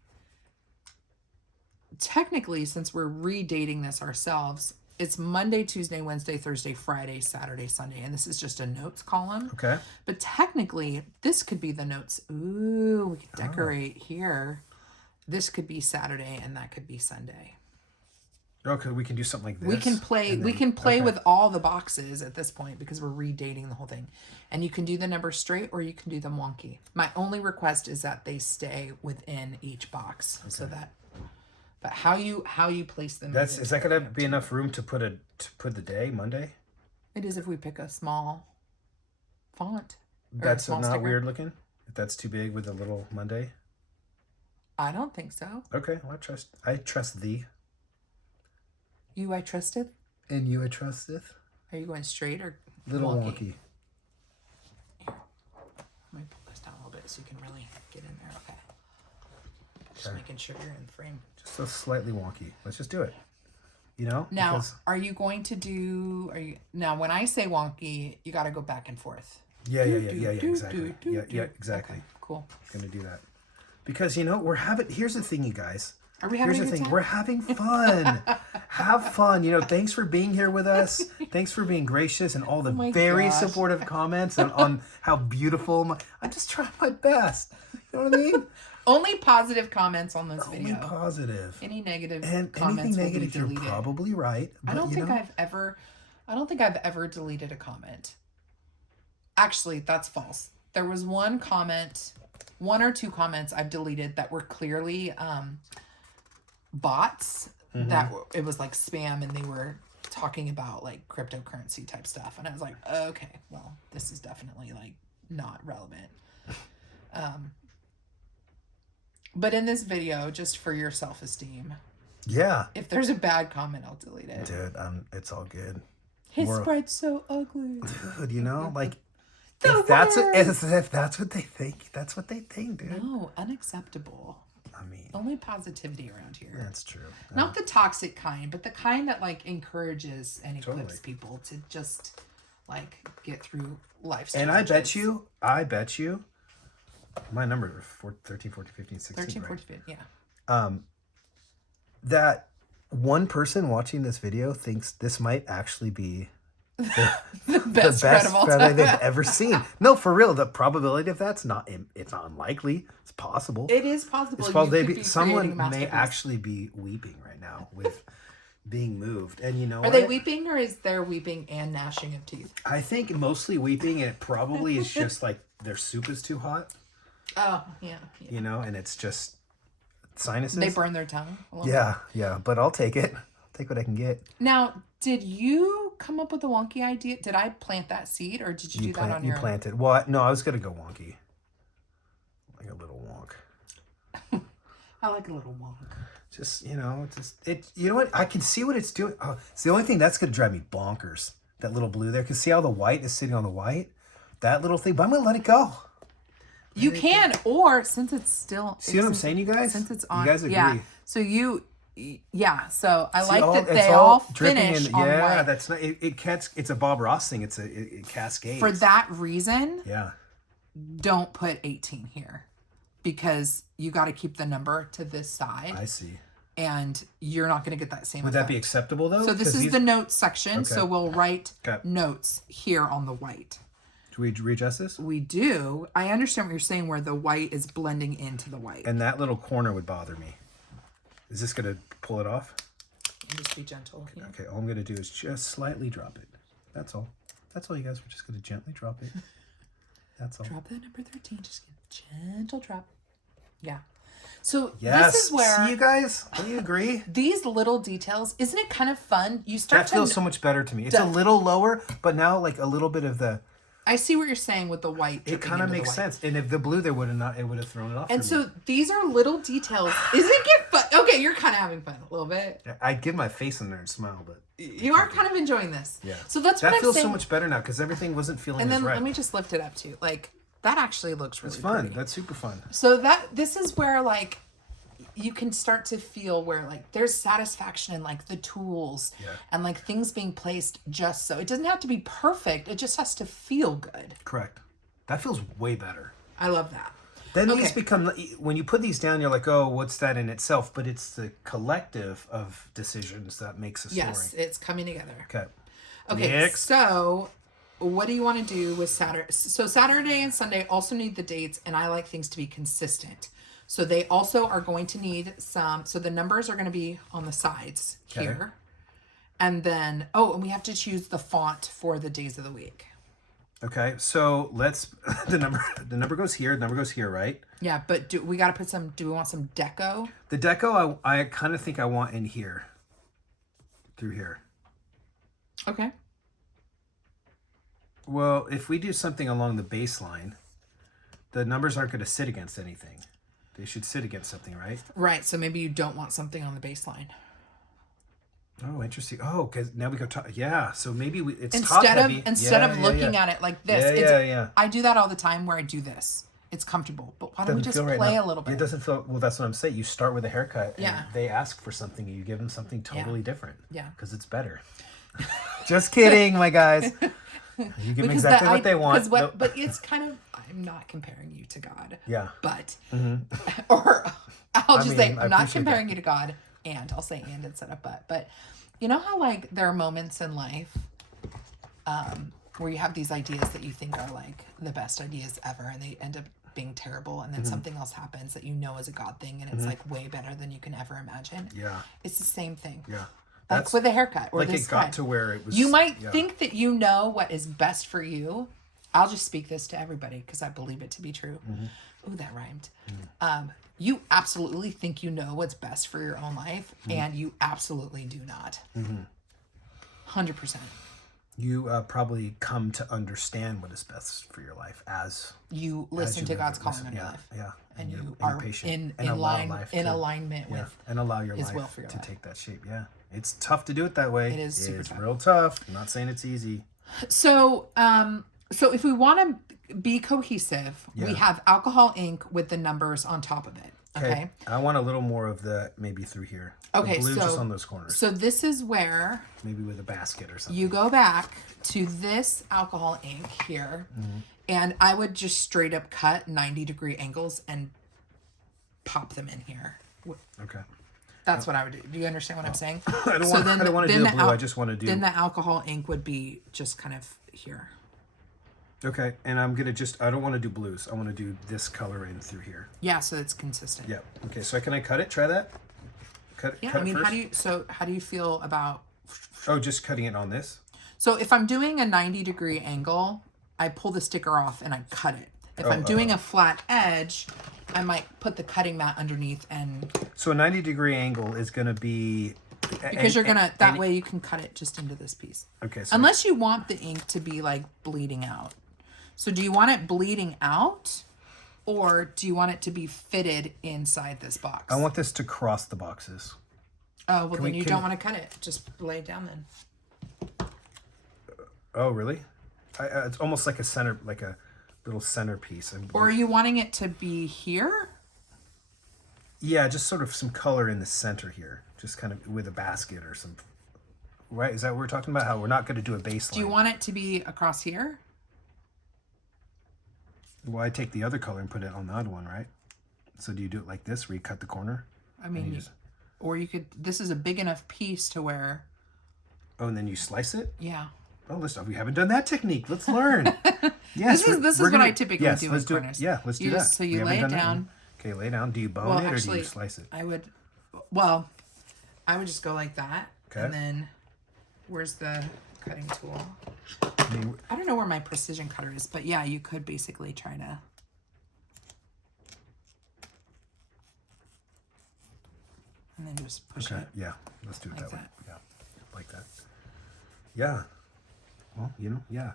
technically, since we're redating this ourselves, it's Monday, Tuesday, Wednesday, Thursday, Friday, Saturday, Sunday. And this is just a notes column. Okay. But technically, this could be the notes. Ooh, we could decorate here. This could be Saturday and that could be Sunday. Okay, we can do something like this. We can play with all the boxes at this point because we're redating the whole thing. And you can do the numbers straight or you can do them wonky. My only request is that they stay within each box. Okay. So that but how you place them is that gonna be enough room to put the day, Monday? It is if we pick a small font. That's not sticker. Weird looking? If that's too big with a little Monday? I don't think so. Okay, well I trust thee. You I trusted? And you I trusteth? Are you going straight or little wonky? Here. Let me pull this down a little bit so you can really get in there. Okay. Just making sure you're in the frame. Just so slightly wonky. Let's just do it. you know? Now, Because, are you going to do? Are you now? When I say wonky, you got to go back and forth. yeah, exactly. Yeah, exactly. Okay, cool. Gonna do that. Because, here's the thing, you guys. Are we having Here's a the good thing. time? We're having fun. Have fun. Thanks for being here with us. Thanks for being gracious and all the my very gosh. supportive comments on how beautiful I'm just trying my best. You know what I mean? Only positive comments on this Only video. positive. Any negative And comments anything will be negative, you're deleted. probably right. But, I don't think I've ever deleted a comment. Actually, that's false. There was one or two comments I've deleted that were clearly bots. That it was like spam, and they were talking about like cryptocurrency type stuff, and I was like, okay, well, this is definitely like not relevant. But in this video, just for your self-esteem, Yeah. if there's a bad comment, I'll delete it. Dude, it's all good. His sprite's so ugly. Dude, like, The if that's worst. what they think, that's what they think, dude. No, unacceptable. I mean, Only positivity around here. that's true. Not the toxic kind, but the kind that like encourages and equips Totally. people to just like get through life's And I challenges. bet you, my numbers are 13, 14, 15, 16, 13, right? 14, 15, yeah. That one person watching this video thinks this might actually be The best spread of all time. they've ever seen. No, for real. The probability of it's not unlikely. It's possible. It is possible. It's You possible could be creating someone a may masterpiece. actually be weeping right now with being moved. And you know Are what? they weeping, or is there weeping and gnashing of teeth? I think mostly weeping, and it probably is just like their soup is too hot, Oh, yeah. and it's just sinuses. They burn their tongue. a little Yeah, but I'll take it. I'll take what I can get. bit. Now, did you come up with the wonky idea? Did I plant that seed, or did you do that on You your own? planted. Well, no, I was gonna go wonky, like a little wonk. I like a little wonk. Just You know what? I can see what it's doing. Oh, it's the only thing that's gonna drive me bonkers. That little blue there. Cause see how the white is sitting on the white? That little thing. But I'm gonna let it go. You can, or since it's still... See what I'm saying, you guys? Since it's on... You guys agree? Yeah. So so I See, like that it's they all dripping finish in. on Yeah, white. that's not. It can't. It's a Bob Ross thing. It cascades. For that reason, Yeah. don't put 18 here, because you got to keep the number to this side, I see. and you're not going to get that same Would effect. that be acceptable though? So this 'Cause is these- the notes section. Okay. So we'll write Okay. notes here on the white. Do we readjust this? We do. I understand what you're saying, where the white is blending into the white. And that little corner would bother me. Is this gonna pull it off? And just be gentle. Yeah. Okay, all I'm gonna do is just slightly drop it. That's all. That's all, you guys. We're just gonna gently drop it. That's all. Drop that number 13. Just get a gentle drop. Yeah. So Yes. this is where See, you guys? Do you agree? these little details, isn't it kind of fun? You start That to... feels so much better to me. It's a little lower, but now like a little bit of the. I see what you're saying with the white. It kind of makes sense. And if the blue there would have not, it would have thrown it off. And for so these are little details. Isn't it get fun? Okay, you're kind of having fun a little bit. me. I'd give my face in there and smile, but You are kind of enjoying this. yeah. So that's what that I'm feels saying. so much better now because everything wasn't feeling And as then right. let me just lift it up too. Like that actually looks really It's fun. pretty. That's super fun. So this is where like you can start to feel where like there's satisfaction in like the tools and like things being placed just so. It doesn't have to be perfect. It just has to feel good. Correct. That feels way better. I love that. Then Okay. these become, when you put these down, you're like, oh, what's that in itself? But it's the collective of decisions that makes a story. Yes, it's coming together. Okay. Okay, Next. so what do you want to do with Saturday? So Saturday and Sunday also need the dates, and I like things to be consistent. So they also are going to need some, so the numbers are going to be on the sides here. And then, and we have to choose the font for the days of the week. Okay, so let's, the number goes here, the number goes here, right? Yeah, but do we want some deco? The deco, I kind of think I want in here. Through here. Okay. Well, if we do something along the baseline, the numbers aren't going to sit against anything. They should sit against something, right? Right, so maybe you don't want something on the baseline. Oh, interesting. Oh, because now we go top. Yeah, so maybe it's top heavy. Instead of looking at it like this, Yeah. I do that all the time where I do this. it's comfortable. But why don't we Doesn't just feel right play now. a little bit? It doesn't feel, well, that's what I'm saying. You start with a haircut and Yeah. they ask for something and you give them something totally different. Yeah. Because it's better. Just kidding, my guys. You give them exactly what they want. But it's kind of, I'm not comparing you to God. Yeah. But, or I'll just say, I I'm not appreciate comparing you to God, and I'll say and instead of but. But you know how like there are moments in life where you have these ideas that you think are like the best ideas ever, and they end up being terrible, and then something else happens that you know is a God thing, and it's like way better than you can ever imagine. Yeah. It's the same thing. Yeah. Like with a haircut or like this it got thread. to where it was. You might think that you know what is best for you. I'll just speak this to everybody because I believe it to be true. Ooh, that rhymed. You absolutely think you know what's best for your own life, and you absolutely do not. 100%. You probably come to understand what is best for your life as you listen to God's calling on your yeah, life. Yeah. And you're you are patient in alignment with and allow your His life will for your to life. take that shape. Yeah. It's tough to do it that way. It is super It's tough. real tough. I'm not saying it's easy. So, so if we want to be cohesive, we have alcohol ink with the numbers on top of it. Okay. I want a little more of the maybe through here. Okay. The blue So just on those corners. So this is where Maybe with a basket or something. you go back to this alcohol ink here, and I would just straight up cut 90-degree angles and pop them in here. Okay. That's what I would do. Do you understand what I'm saying? I don't want to do a blue. I just want to do. Then the alcohol ink would be just kind of here. Okay, and I'm gonna I don't want to do blues. I want to do this color in through here. Yeah, so it's consistent. Yep. Okay, so can I cut it? Try that. Yeah, cut I mean, first? how do you feel about? Oh, just cutting it on this. So if I'm doing a 90-degree angle, I pull the sticker off and I cut it. If I'm doing a flat edge, I might put the cutting mat underneath and. So a 90-degree angle is gonna be. Because you're gonna that way you can cut it just into this piece. Okay. So Unless you want the ink to be like bleeding out. So do you want it bleeding out, or do you want it to be fitted inside this box? I want this to cross the boxes. Oh, well, then you don't want to cut it. Just lay it down then. Oh, really? It's almost like a little centerpiece. Or are you wanting it to be here? Yeah, just sort of some color in the center here. Just kind of with a basket or some. Right? Is that what we're talking about? How we're not going to do a baseline. Do you want it to be across here? Well, I take the other color and put it on the other one, right? So do you do it like this, where you cut the corner? I mean, or you could. This is a big enough piece to where. Oh, and then you slice it. Yeah. Oh, we haven't done that technique. Let's learn. Yes, this is what I typically do with corners. Yeah, let's do that. So you lay it down. Okay, lay down. Do you bone it or do you slice it? I would just go like that. Okay. And then, where's the cutting tool? I mean, I don't know where my precision cutter is, but yeah, you could basically try to. And then just push it. Yeah, let's do it Like that way. that. Yeah, like that. Yeah. Well, yeah.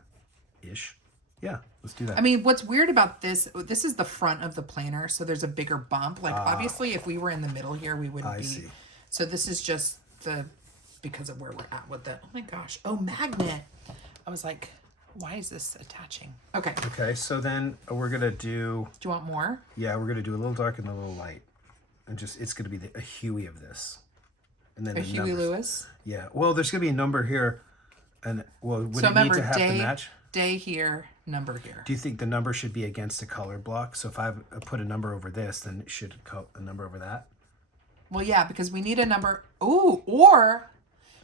Ish. Yeah, let's do that. I mean, what's weird about this is the front of the planner, so there's a bigger bump. Like, obviously, if we were in the middle here, we wouldn't be. see. So this is just because of where we're at with the, oh my gosh, magnet. I was like, why is this attaching? Okay. Do Okay, so then we're going to do, you want more? we're going to do a little dark and a little light. And it's going to be a Huey of this. And then A the Huey numbers. Lewis? Yeah, well, there's going to be a number here. And, well, would So it need remember, to have to match? day here, number here. Do you think the number should be against a color block? So if I put a number over this, then it should a number over that? Well, yeah, because we need a number. Ooh, or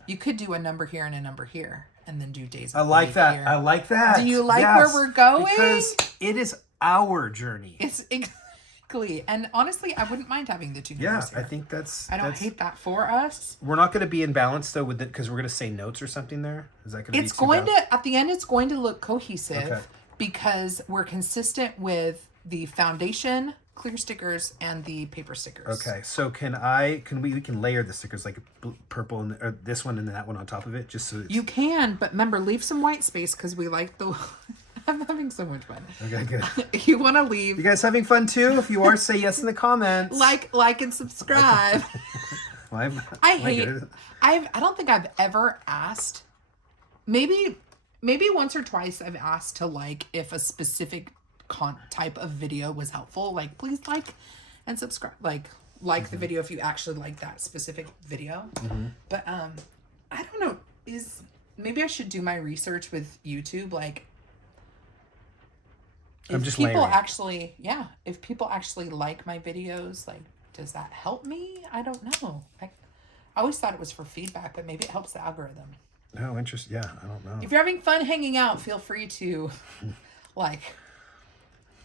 you could do a number here and a number here, and then do days. I like that. Here. I like that. Do you like where we're going? Because it is our journey. It's exactly. And honestly, I wouldn't mind having the two numbers here. I think that's. I don't hate that for us. We're not going to be in balance though with it because we're going to say notes or something there. Is that going to be? It's going to at the end. It's going to look cohesive Okay. because we're consistent with the foundation clear stickers and the paper stickers. Okay, so we can layer the stickers like purple and or this one and that one on top of it just so it's... You can, but remember, leave some white space because we like the. I'm having so much fun. Okay, good. You want to leave. You guys having fun too? If you are, say yes in the comments. Like and subscribe. Well, I don't think I've ever asked. Maybe once or twice I've asked to like if a specific type of video was helpful, like please like and subscribe, like the video if you actually like that specific video. But I don't know, maybe I should do my research with YouTube, like I'm if just people layering. actually, if people actually like my videos, like does that help me? I don't know. I always thought it was for feedback, but maybe it helps the algorithm. Oh, interesting. Yeah, I don't know. If you're having fun hanging out, feel free to like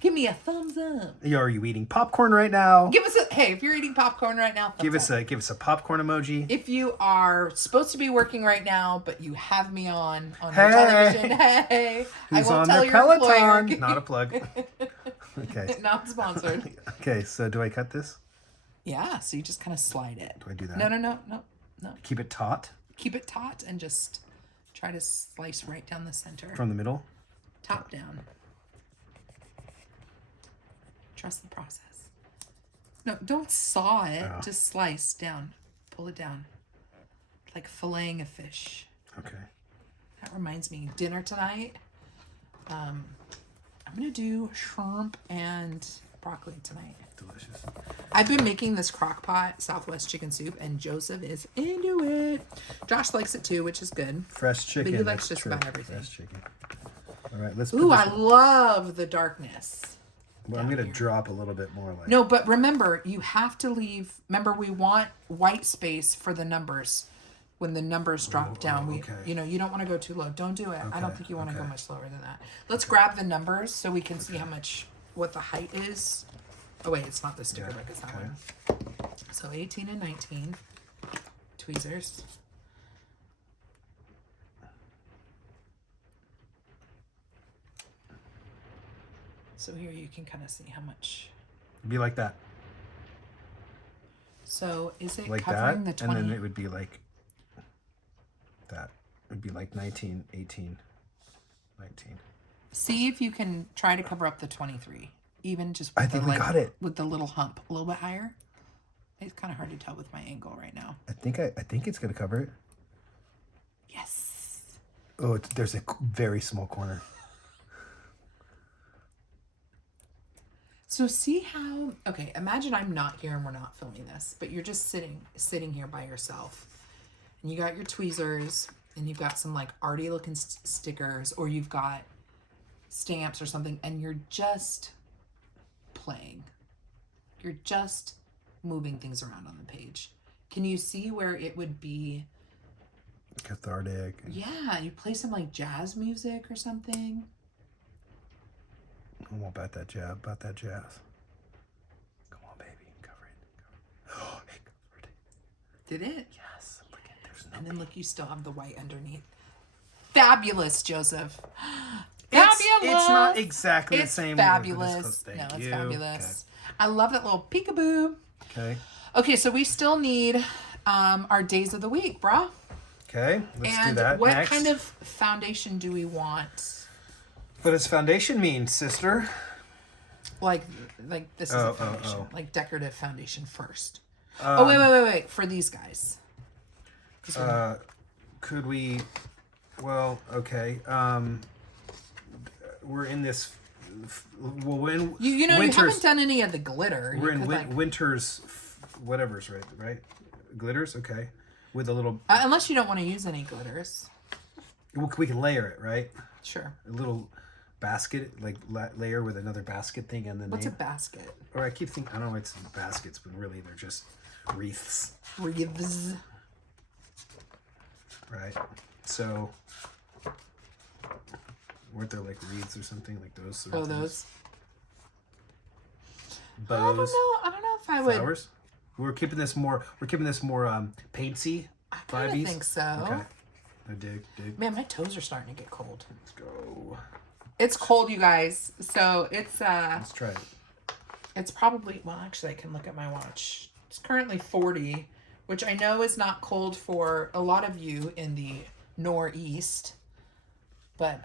give me a thumbs up. Are you eating popcorn right now? Give us hey, if you're eating popcorn right now, Give us a popcorn emoji. If you are supposed to be working right now, but you have me on your Hey. television, hey, I Who's won't on tell their your employer. Peloton? Not a plug. Okay. Not sponsored. Okay, so do I cut this? Yeah, so you just kind of slide it. Do I do that? No. Keep it taut Keep it taut and just try to slice right down the center. from the middle. Top down. Trust the process. No, don't saw it. Oh. Just slice down. Pull it down. Like filleting a fish. Okay. That reminds me, dinner tonight. I'm gonna do shrimp and broccoli tonight. Delicious. I've been making this crock pot Southwest chicken soup, and Joseph is into it. Josh likes it too, which is good. Fresh chicken. But he likes that's just about everything. Fresh chicken. All right, let's. Ooh, I love the darkness. Well, I'm gonna drop a little bit more. Like No, but remember, you have to leave. Remember, we want white space for the numbers. When the numbers drop down, okay. you don't want to go too low. Don't do it. I don't Okay, think you want to go okay. much lower than that. Let's grab the numbers so we can see what the height is. Oh wait, it's not the sticker book, it's that one. So 18 and 19 tweezers. So here you can kind of see how much. Be like that. So is it Like covering that, the 20? and then it would be like that. It would be like 19, 18, 19. See if you can try to cover up the 23. Even just with I think we got it. With the little hump a little bit higher. It's kind of hard to tell with my angle right now. I think it's gonna cover it. Yes. Oh, there's a very small corner. So see how, okay, imagine I'm not here and we're not filming this, but you're just sitting here by yourself. And you got your tweezers and you've got some like arty looking stickers, or you've got stamps or something, and you're just playing. You're just moving things around on the page. Can you see where it would be Cathartic. Yeah, you play some like jazz music or something. I'm all about that jazz. Come on, baby, cover it. Oh, it covered it. Did it? Yes. Look at there's no. And then look, you still have the white underneath. Fabulous, Joseph. It's Fabulous. not exactly the It's same. fabulous. Thank No, it's you. fabulous. I love that little peekaboo. Okay. Okay, so we still need our days of the week, brah. Okay. Let's And do that what next. kind of foundation do we want? What does foundation mean, sister? Like this is Oh, a foundation, like decorative foundation first. Um, wait. For these guys. Could we? Well, okay. We're in this. Well, when You haven't done any of the glitter. We're You in could, winter's, whatever's right. Glitters, okay. With a little. unless you don't want to use any glitters. We can layer it, right? Sure. A little basket, like layer with another basket thing, and then What's a basket? Or I keep thinking, I don't know, it's baskets, but really they're just wreaths, Wreaths. right? So, weren't there like wreaths or something like those? Sort of things? Those. Bows. I don't know if I would. Flowers. We're keeping this more paintsy. I kind vibes. of think so. Okay. I dig. Man, my toes are starting to get cold. Let's go. It's cold, you guys. So it's Let's try it. it's probably, well, actually I can look at my watch. It's currently 40, which I know is not cold for a lot of you in the northeast. But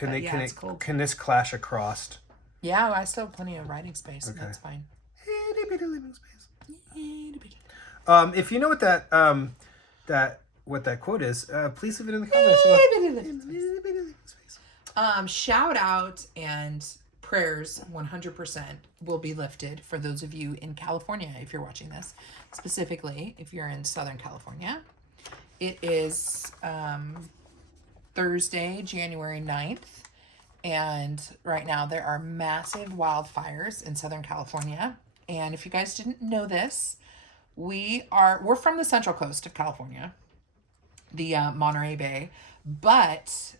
it's cold. Can this clash across? Yeah, I still have plenty of writing space, so Okay. that's fine. If you know what what that quote is, please leave it in the comments. Shout out and prayers 100% will be lifted for those of you in California if you're watching this. Specifically, if you're in Southern California. It is Thursday, January 9th. And right now there are massive wildfires in Southern California. And if you guys didn't know this, we're from the Central Coast of California, the Monterey Bay, but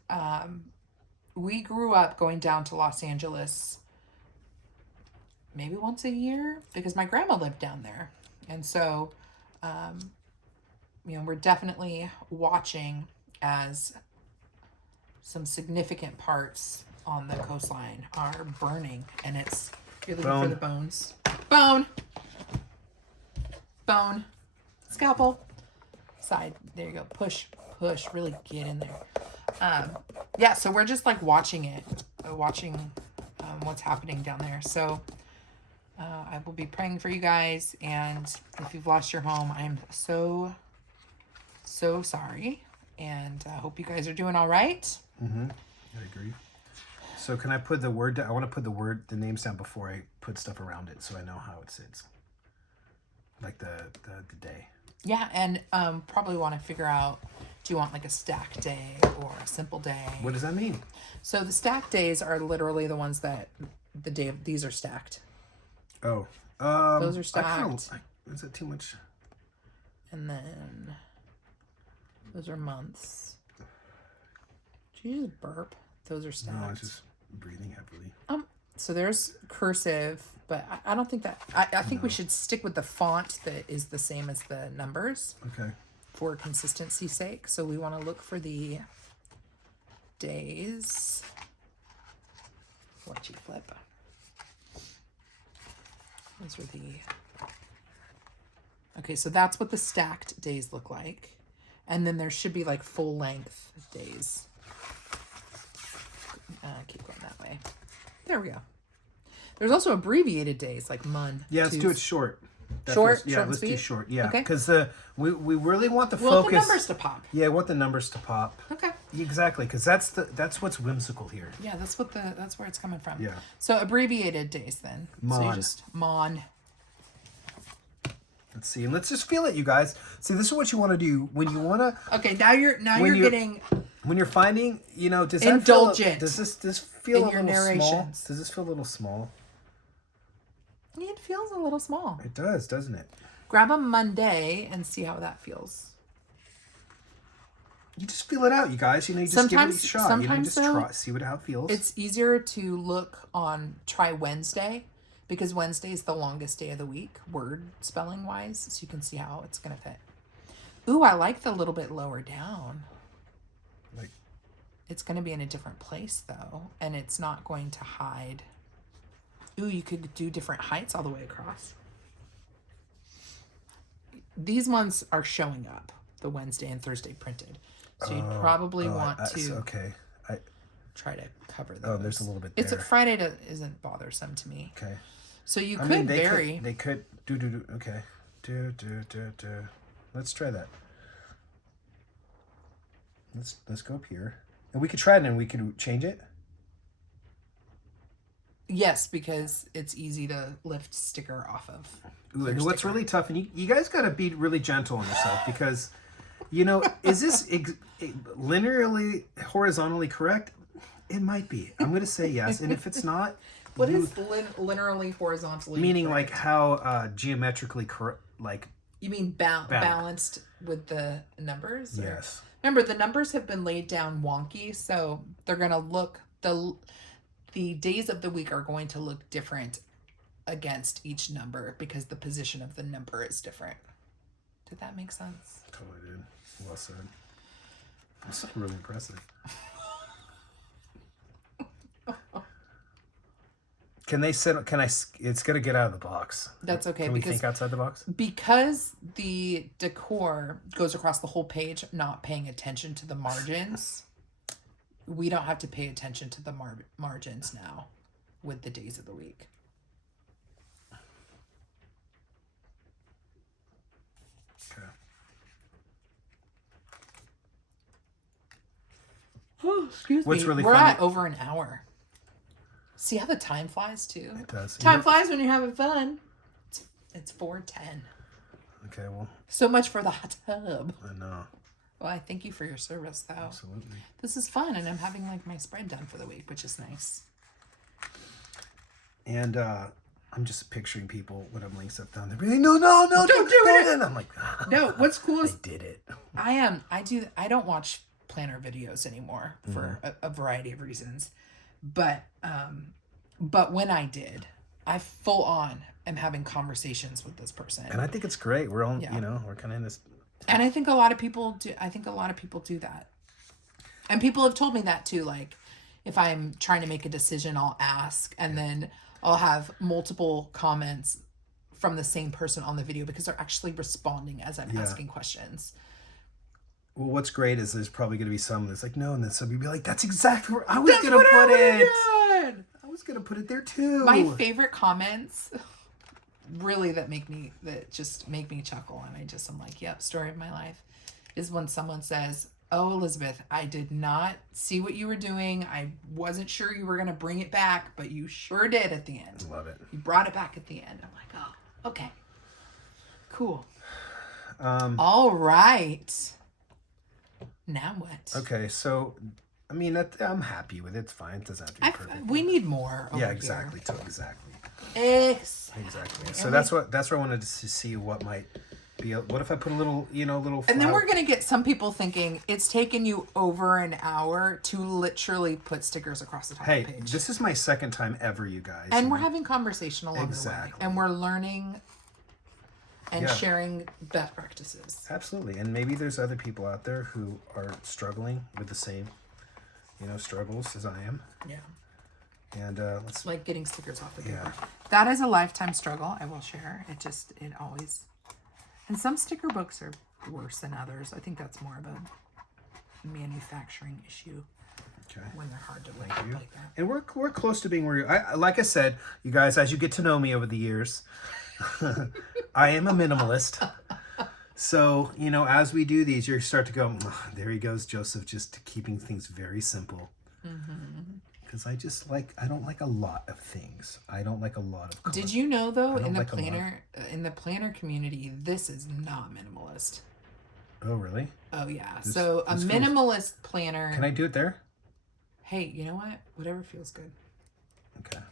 we grew up going down to Los Angeles maybe once a year because my grandma lived down there. And so, we're definitely watching as some significant parts on the coastline are burning, and you're looking for the bones. Bone. Scalpel. Side. There you go. Push. Really get in there. So we're just like watching what's happening down there. So I will be praying for you guys, and if you've lost your home, I am so sorry, and I hope you guys are doing all right. Mm-hmm. I agree. So can I put the word down? I want to put the names down before I put stuff around it, so I know how it sits. Like the day. Yeah, and probably want to figure out, do you want like a stack day or a simple day? What does that mean? So the stack days are literally the ones that these are stacked. Oh. Those are stacked. Is that too much? And then those are months. Did you just burp? Those are stacked. No, I was just breathing heavily. So there's cursive, but I don't think that... I think we should stick with the font that is the same as the numbers. Okay. For consistency's sake. So we want to look for the days. What you flip. Those are the... Okay, so that's what the stacked days look like. And then there should be like full length days. Keep going that way. There we go. There's also abbreviated days like MUN. Yeah, let's do it short. Short? Yeah, Short and let's sweet? do short. Yeah, Okay. because we really want the We want focus. the numbers to pop. Yeah, I want the numbers to pop. Okay. Exactly, because that's what's whimsical here. Yeah, that's where it's coming from. Yeah. So abbreviated days then. So you Mon. just MON. Let's see, and let's just feel it, you guys. See, this is what you want to do when you want to. Okay, now you're getting when you're finding, does that indulgent. Does this feel in a your little small? narrations. Does this feel a little small? It feels a little small. It does, doesn't it? Grab a Monday and see how that feels. You just feel it out, you guys. You just give it a shot. Sometimes try, see how it feels. It's easier to look on, try Wednesday, because Wednesday is the longest day of the week, word spelling wise, so you can see how it's going to fit. Ooh, I like the little bit lower down. Like, it's going to be in a different place though, and it's not going to hide. Ooh, you could do different heights all the way across. These ones are showing up, the Wednesday and Thursday printed. So you'd probably want to okay. try to cover those. Oh, there's a little bit there. Friday isn't bothersome to me. Okay. So you could vary. They could do. Okay. Do. Let's try that. Let's go up here, and we could try it, and we could change it. Yes, because it's easy to lift sticker off of. Ooh, and what's really tough, and you guys got to be really gentle on yourself because, is this linearly, horizontally correct? It might be. I'm going to say yes, and if it's not, what is linearly, horizontally? Meaning correct? like how geometrically correct, like. You mean balanced with the numbers? Or? Yes. Remember, the numbers have been laid down wonky, so they're going to look the days of the week are going to look different against each number because the position of the number is different. Did that make sense? Totally did. Well said. That's really impressive. It's going to get out of the box. That's okay. Can we think outside the box? Because the decor goes across the whole page, not paying attention to the margins, we don't have to pay attention to the margins now with the days of the week. Okay. Excuse What's me. really We're fun- at over an hour. See how the time flies too? It does. Time flies when you're having fun. It's 4:10. Okay, well. So much for the hot tub. I know. Well, I thank you for your service, though. Absolutely. This is fun, and I'm having like my spread done for the week, which is nice. And I'm just picturing people when I'm laying stuff down there. No, don't do it. And I'm like, no. What's cool is I did it. I don't watch planner videos anymore for a variety of reasons, but when I did, I full on am having conversations with this person, and I think it's great. We're all, we're kind of in this. And I think a lot of people do. I think a lot of people do that, and people have told me that too. Like, if I'm trying to make a decision, I'll ask, and then I'll have multiple comments from the same person on the video because they're actually responding as I'm asking questions. Well, what's great is there's probably going to be some that's like, no, and then some you'll be like, that's exactly where I was going to put it. I was going to put it there too. My favorite comments, really, that just make me chuckle, and I'm like, yep, story of my life, is when someone says, oh, Elizabeth, I did not see what you were doing. I wasn't sure you were going to bring it back, but you sure did at the end. Love it. You brought it back at the end. I'm like, oh, okay. Cool. All right. Now what? Okay, so, I mean, I'm happy with it. It's fine. It doesn't have to be perfect. We need more over exactly. here. Exactly. So that's where I wanted to see what might be. What if I put a little, little. And then we're gonna get some people thinking it's taken you over an hour to literally put stickers across the top of the page. This is my second time ever, you guys. And we're having conversation along the way, and we're learning and sharing best practices. Absolutely, and maybe there's other people out there who are struggling with the same, struggles as I am. Yeah. And let's like getting stickers off the paper. That is a lifetime struggle. I will share. It always. And some sticker books are worse than others. I think that's more of a manufacturing issue. Okay. When they're hard to like that. And we're close to being where like I said, you guys, as you get to know me over the years, I am a minimalist. So, as we do these, you start to go, oh, there he goes, Joseph, just keeping things very simple. Because I don't like a lot of things. I don't like a lot of color. Did you know, though, in the planner community, this is not minimalist. Oh, really? Oh, yeah. So a minimalist planner... Can I do it there? Hey, you know what? Whatever feels good. Okay.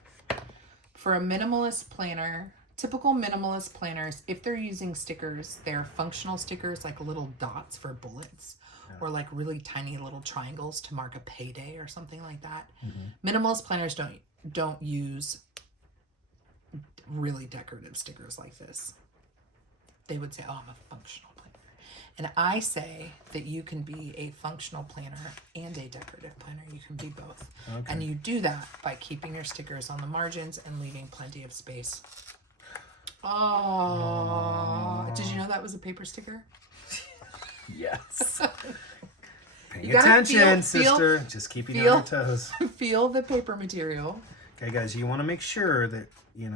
For a minimalist planner, typical minimalist planners, if they're using stickers, they're functional stickers, like little dots for bullets. Or like really tiny little triangles to mark a payday or something like that. Minimalist planners don't use really decorative stickers like this. They would say, oh, I'm a functional planner. And I say that you can be a functional planner and a decorative planner. You can be both. Okay. And you do that by keeping your stickers on the margins and leaving plenty of space. Oh, did you know that was a paper sticker? Yes. Pay attention, sister. Just keeping you on your toes. Feel the paper material. Okay, guys, you want to make sure that you're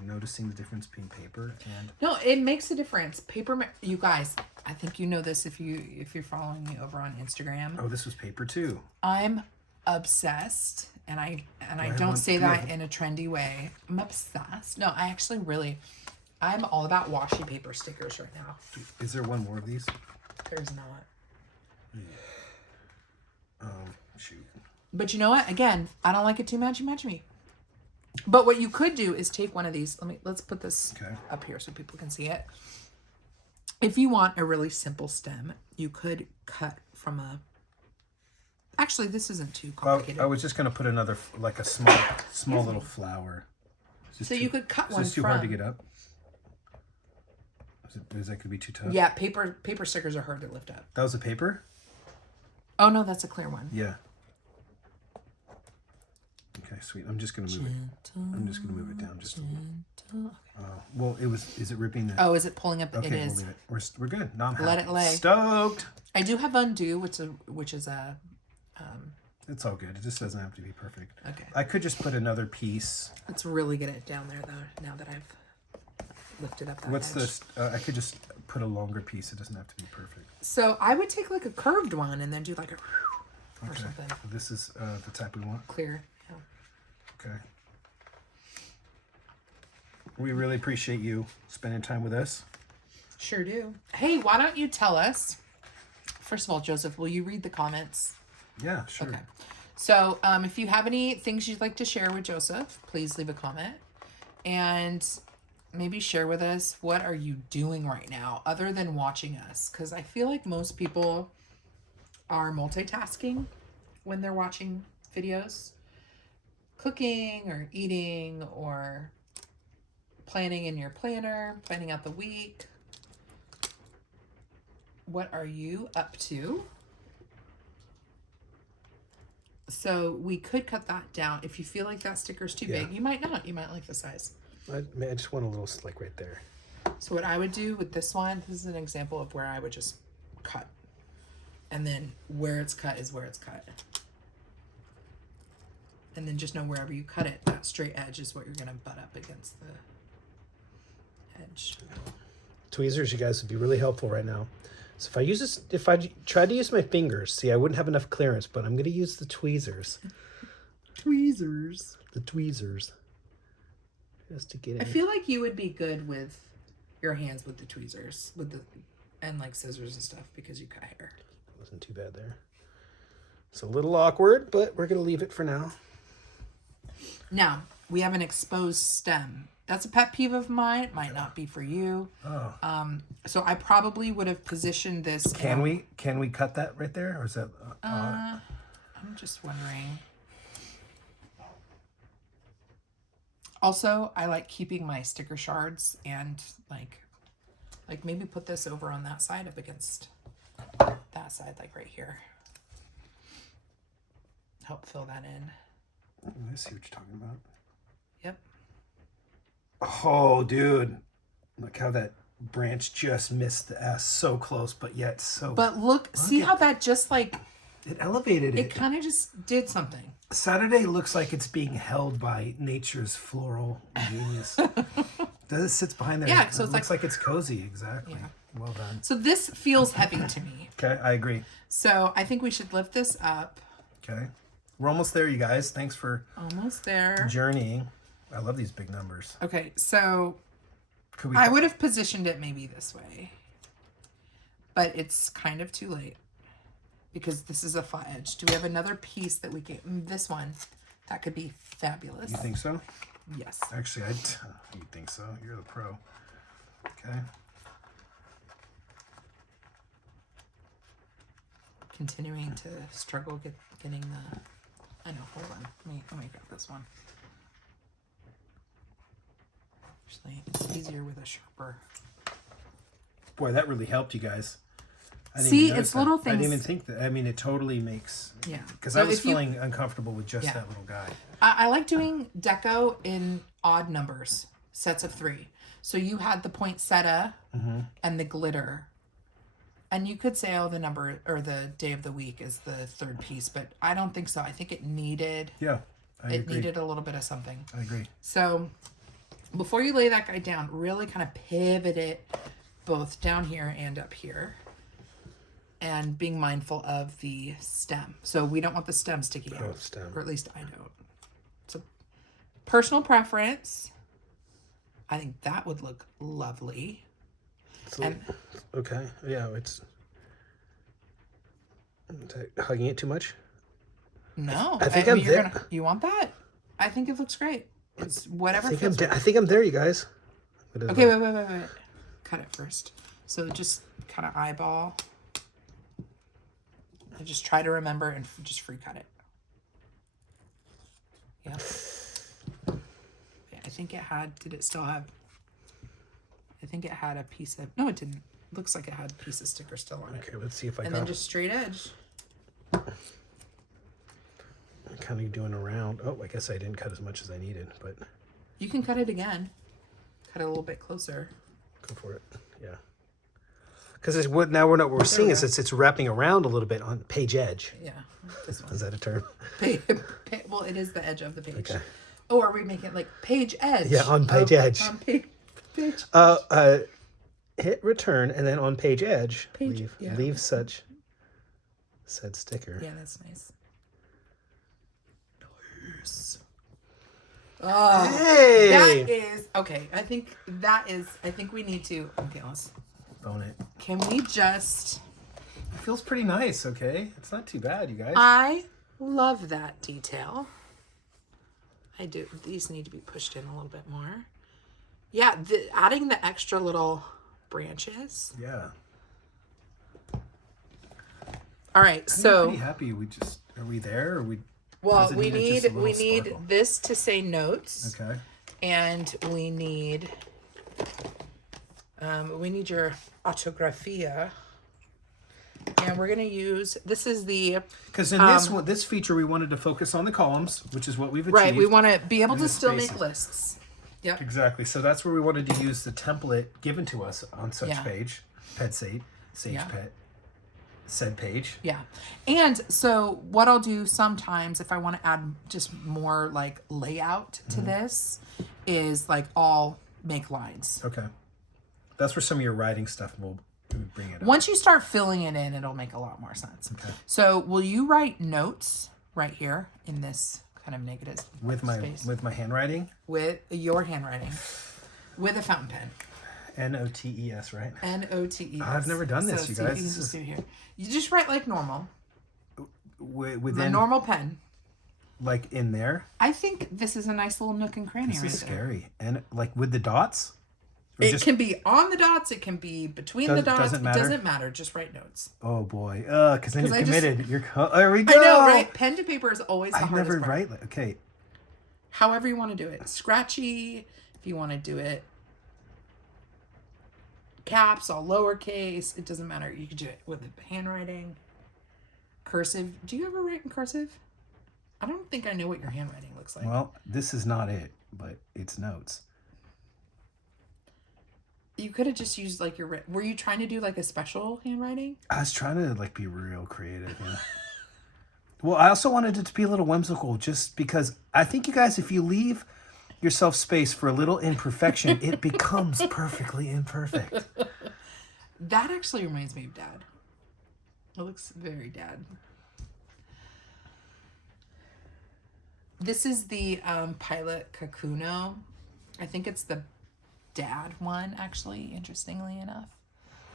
noticing the difference between paper and. No, it makes a difference. Paper, you guys. I think you know this if you're following me over on Instagram. Oh, this was paper too. I'm obsessed, and I don't say that in a trendy way. I'm obsessed. No, I actually really. I'm all about washi paper stickers right now. Is there one more of these? There's not. Shoot. But you know what? Again, I don't like it too matchy-matchy. But what you could do is take one of these. Let's put this up here so people can see it. If you want a really simple stem, you could cut from a... Actually, this isn't too complicated. I was just going to put another, like a small little flower. So you could cut one from... Is this too hard to get up? Is that going to be too tough? Yeah, paper stickers are hard to lift up. That was a paper? Oh, no, that's a clear one. Yeah. Okay, sweet. I'm just going to move it. I'm just going to move it down just a little. Well, is it ripping that? Oh, is it pulling up? Okay, it is. We'll leave it. We're good. No, I'm happy. Let it lay. Stoked. I do have undo, which is a... It's all good. It just doesn't have to be perfect. Okay. I could just put another piece. Let's really get it down there, though, now that I've lifted up that What's edge. this? I could just put a longer piece. It doesn't have to be perfect. So I would take like a curved one and then do like a... or something. This is the type we want. Clear. Yeah. Okay. We really appreciate you spending time with us. Sure do. Hey, why don't you tell us? First of all, Joseph, will you read the comments? Yeah, sure. Okay. So, if you have any things you'd like to share with Joseph, please leave a comment. And maybe share with us, what are you doing right now other than watching us? Because I feel like most people are multitasking when they're watching videos. Cooking or eating or planning in your planner, planning out the week. What are you up to? So we could cut that down. If you feel like that sticker's too big, you might not. You might like the size. I just want a little like right there. So what I would do with this one, this is an example of where I would just cut. And then where it's cut is where it's cut. And then just know wherever you cut it, that straight edge is what you're going to butt up against the edge. Tweezers, you guys, would be really helpful right now. So if I use this, if I tried to use my fingers, see, I wouldn't have enough clearance, but I'm going to use the tweezers. Tweezers. The tweezers. Just to get in. I feel like you would be good with your hands with the tweezers, and like scissors and stuff, because you cut hair. Wasn't too bad there. It's a little awkward, but we're going to leave it for now. Now, we have an exposed stem. That's a pet peeve of mine. It might not be for you. Oh. So I probably would have positioned this. Can we cut that right there, or is that? I'm just wondering. Also, I like keeping my sticker shards and like maybe put this over on that side up against that side, like right here. Help fill that in. I see what you're talking about. Yep. Oh, dude. Look how that branch just missed the S. So close, but yet so... But look see how that just like... It elevated it. It kind of just did something. Saturday looks like it's being held by nature's floral genius. It sits behind there. Yeah, so it's looks like it's cozy. Exactly. Yeah. Well done. So this feels heavy to me. Okay, I agree. So I think we should lift this up. Okay. We're almost there, you guys. Thanks for Almost there. journeying. I love these big numbers. Okay, so Could we I would have positioned it maybe this way. But it's kind of too late. Because this is a flat edge. Do we have another piece that we can... This one. That could be fabulous. You think so? Yes. Actually, you think so. You're the pro. Okay. Continuing to struggle getting the... I know, hold on. Let me grab this one. Actually, it's easier with a sharper. Boy, that really helped you guys. I didn't See, even notice it's that. little I things. didn't even think that. I mean, it totally makes... Yeah. Because So I was if you- feeling uncomfortable with just Yeah. that little guy. I like doing deco in odd numbers, sets of 3. So you had the poinsettia and the glitter. And you could say, oh, the number or the day of the week is the third piece, but I don't think so. I think it needed Yeah, I agree. needed a little bit of something. I agree. So before you lay that guy down, really kind of pivot it both down here and up here. And being mindful of the stem. So we don't want the stem sticking out. Stem. Or at least I don't. So personal preference. I think that would look lovely. So, okay. Yeah, it's hugging it too much. No. I think mean, I'm there. You want that? I think it looks great. It's whatever I feels right. think I'm there, you guys. Okay, wait. Cut it first. So just kind of eyeball. And just try to remember and just free cut it. Yeah. I think it had, did it still have, I think it had a piece of, no it didn't. Looks like it had a piece of sticker still on it. Okay, let's see if I And got then just straight edge. I'm kind of doing around. Oh, I guess I didn't cut as much as I needed, but You can cut it again. Cut it a little bit closer. go for it. Yeah. Because what we're seeing is it's wrapping around a little bit on page edge. Yeah, this one. Is that a term? Well, it is the edge of the page. Okay. Oh, are we making it like page edge? Yeah, on page edge. On page. Hit return and then on page edge, Page, yeah. leave such said sticker. Yeah, that's nice. Nice. Hey! That is okay. I think we need to. Okay, let's. Bone it. Can we just? It feels pretty nice. Okay, it's not too bad, you guys. I love that detail. I do. These need to be pushed in a little bit more. Yeah, adding the extra little branches. Yeah. All right, I'm so pretty happy. Are we there? Or well, does it we just a need little sparkle? this to say notes. Okay. And we need your autographia. And we're gonna use this is the Because in this feature we wanted to focus on the columns, which is what we've achieved. right. We want to be able to the still spaces. make lists. Yep. Exactly. So that's where we wanted to use the template given to us on such Yeah. page, pet sage, Yeah. pet, said page. Yeah. And so what I'll do sometimes if I want to add just more like layout to this is like I'll make lines. Okay. That's where some of your writing stuff will bring it up. Once you start filling it in, it'll make a lot more sense. Okay. So will you write notes right here in this kind of negative space with my handwriting. with your handwriting with a fountain pen? Notes, right? Notes. I've never done this, you see if guys. you can This just is- do here. You just write like normal. The Within normal pen. like in there. I think this is a nice little nook and cranny This right is there. scary. And like with the dots. Or It just- can be on the dots. It can be between the dots. Doesn't matter? It doesn't matter. Just write notes. Oh boy. Because then 'Cause you're I just- committed. There we go. I know, right? Pen to paper is always the I hardest never part. write. Okay. However you want to do it. Scratchy, if you want to do it. Caps, all lowercase. It doesn't matter. You can do it with handwriting. Cursive. Do you ever write in cursive? I don't think I know what your handwriting looks like. Well, this is not it, but it's notes. You could have just used like your. Were you trying to do like a special handwriting? I was trying to like be real creative. Yeah. Well, I also wanted it to be a little whimsical, just because I think you guys, if you leave yourself space for a little imperfection, it becomes perfectly imperfect. That actually reminds me of Dad. It looks very Dad. This is the Pilot Kakuno. I think it's the Dad one, actually, interestingly enough,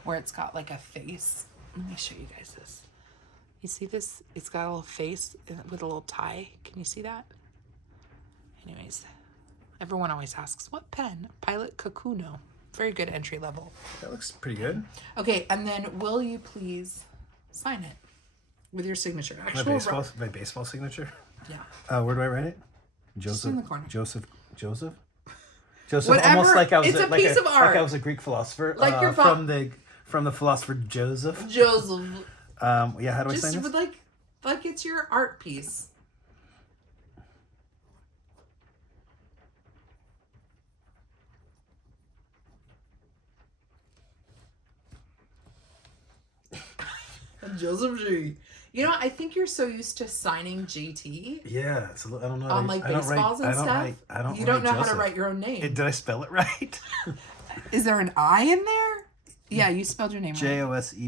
where it's got like a face. Let me show you guys this. You see this? It's got a little face with a little tie. Can you see that? Anyways, everyone always asks, what pen? Pilot Kakuno. Very good entry level. That looks pretty good. Okay, and then will you please sign it with your signature? My baseball signature. Yeah. Where do I write it? Joseph. in the corner. Joseph. Whatever. Almost like I was It's a piece of art. Like I was a Greek philosopher. Like your from the philosopher Joseph. Joseph. Yeah. How do I Just sign this? with like it's your art piece. Joseph G. You know, I think you're so used to signing GT Yeah. So I don't know. on like I don't baseballs write, and stuff. You don't know how to Joseph. write your own name. Did I spell it right? Is there an I in there? Yeah, you spelled your name right. Joseph.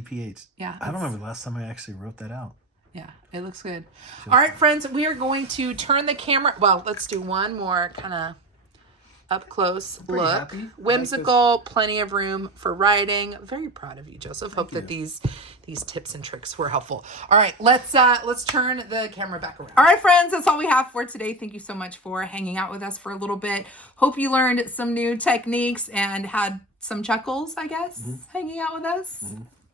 Yeah. I don't remember the last time I actually wrote that out. Yeah, it looks good. All right, friends, we are going to turn the camera. Well, let's do one more kind of up close pretty look. happy. I like Whimsical, plenty of room for writing. Very proud of you, Joseph. Hope that these tips and tricks were helpful. All right, let's turn the camera back around. All right, friends, that's all we have for today. Thank you so much for hanging out with us for a little bit. Hope you learned some new techniques and had some chuckles, I guess, hanging out with us.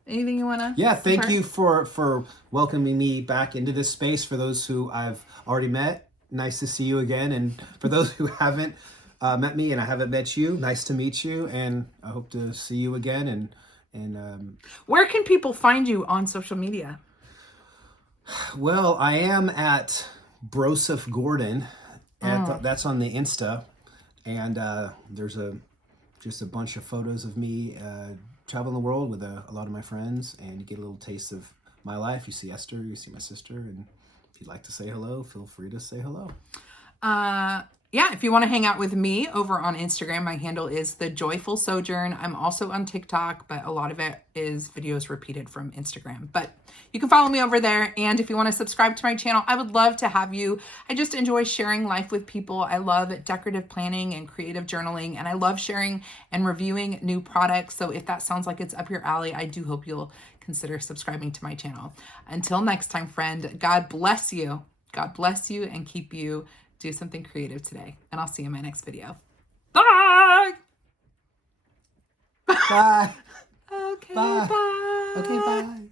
Anything you want to? Yeah, thank you for welcoming me back into this space. For those who I've already met, nice to see you again. And for those who haven't met me and I haven't met you, nice to meet you. And I hope to see you again. And Where can people find you on social media? well, I am at Broseph Gordon. That's on the Insta. And there's just a bunch of photos of me traveling the world with a lot of my friends, and you get a little taste of my life. You see Esther, you see my sister, and if you'd like to say hello, feel free to say hello. yeah, if you want to hang out with me over on Instagram, my handle is The Joyful Sojourn. I'm also on TikTok, but a lot of it is videos repeated from Instagram. But you can follow me over there. And if you want to subscribe to my channel, I would love to have you. I just enjoy sharing life with people. I love decorative planning and creative journaling, and I love sharing and reviewing new products. So if that sounds like it's up your alley, I do hope you'll consider subscribing to my channel. Until next time, friend, God bless you. God bless you and keep you. Do something creative today, and I'll see you in my next video. Bye. Bye. Okay, Bye. bye. Okay, bye.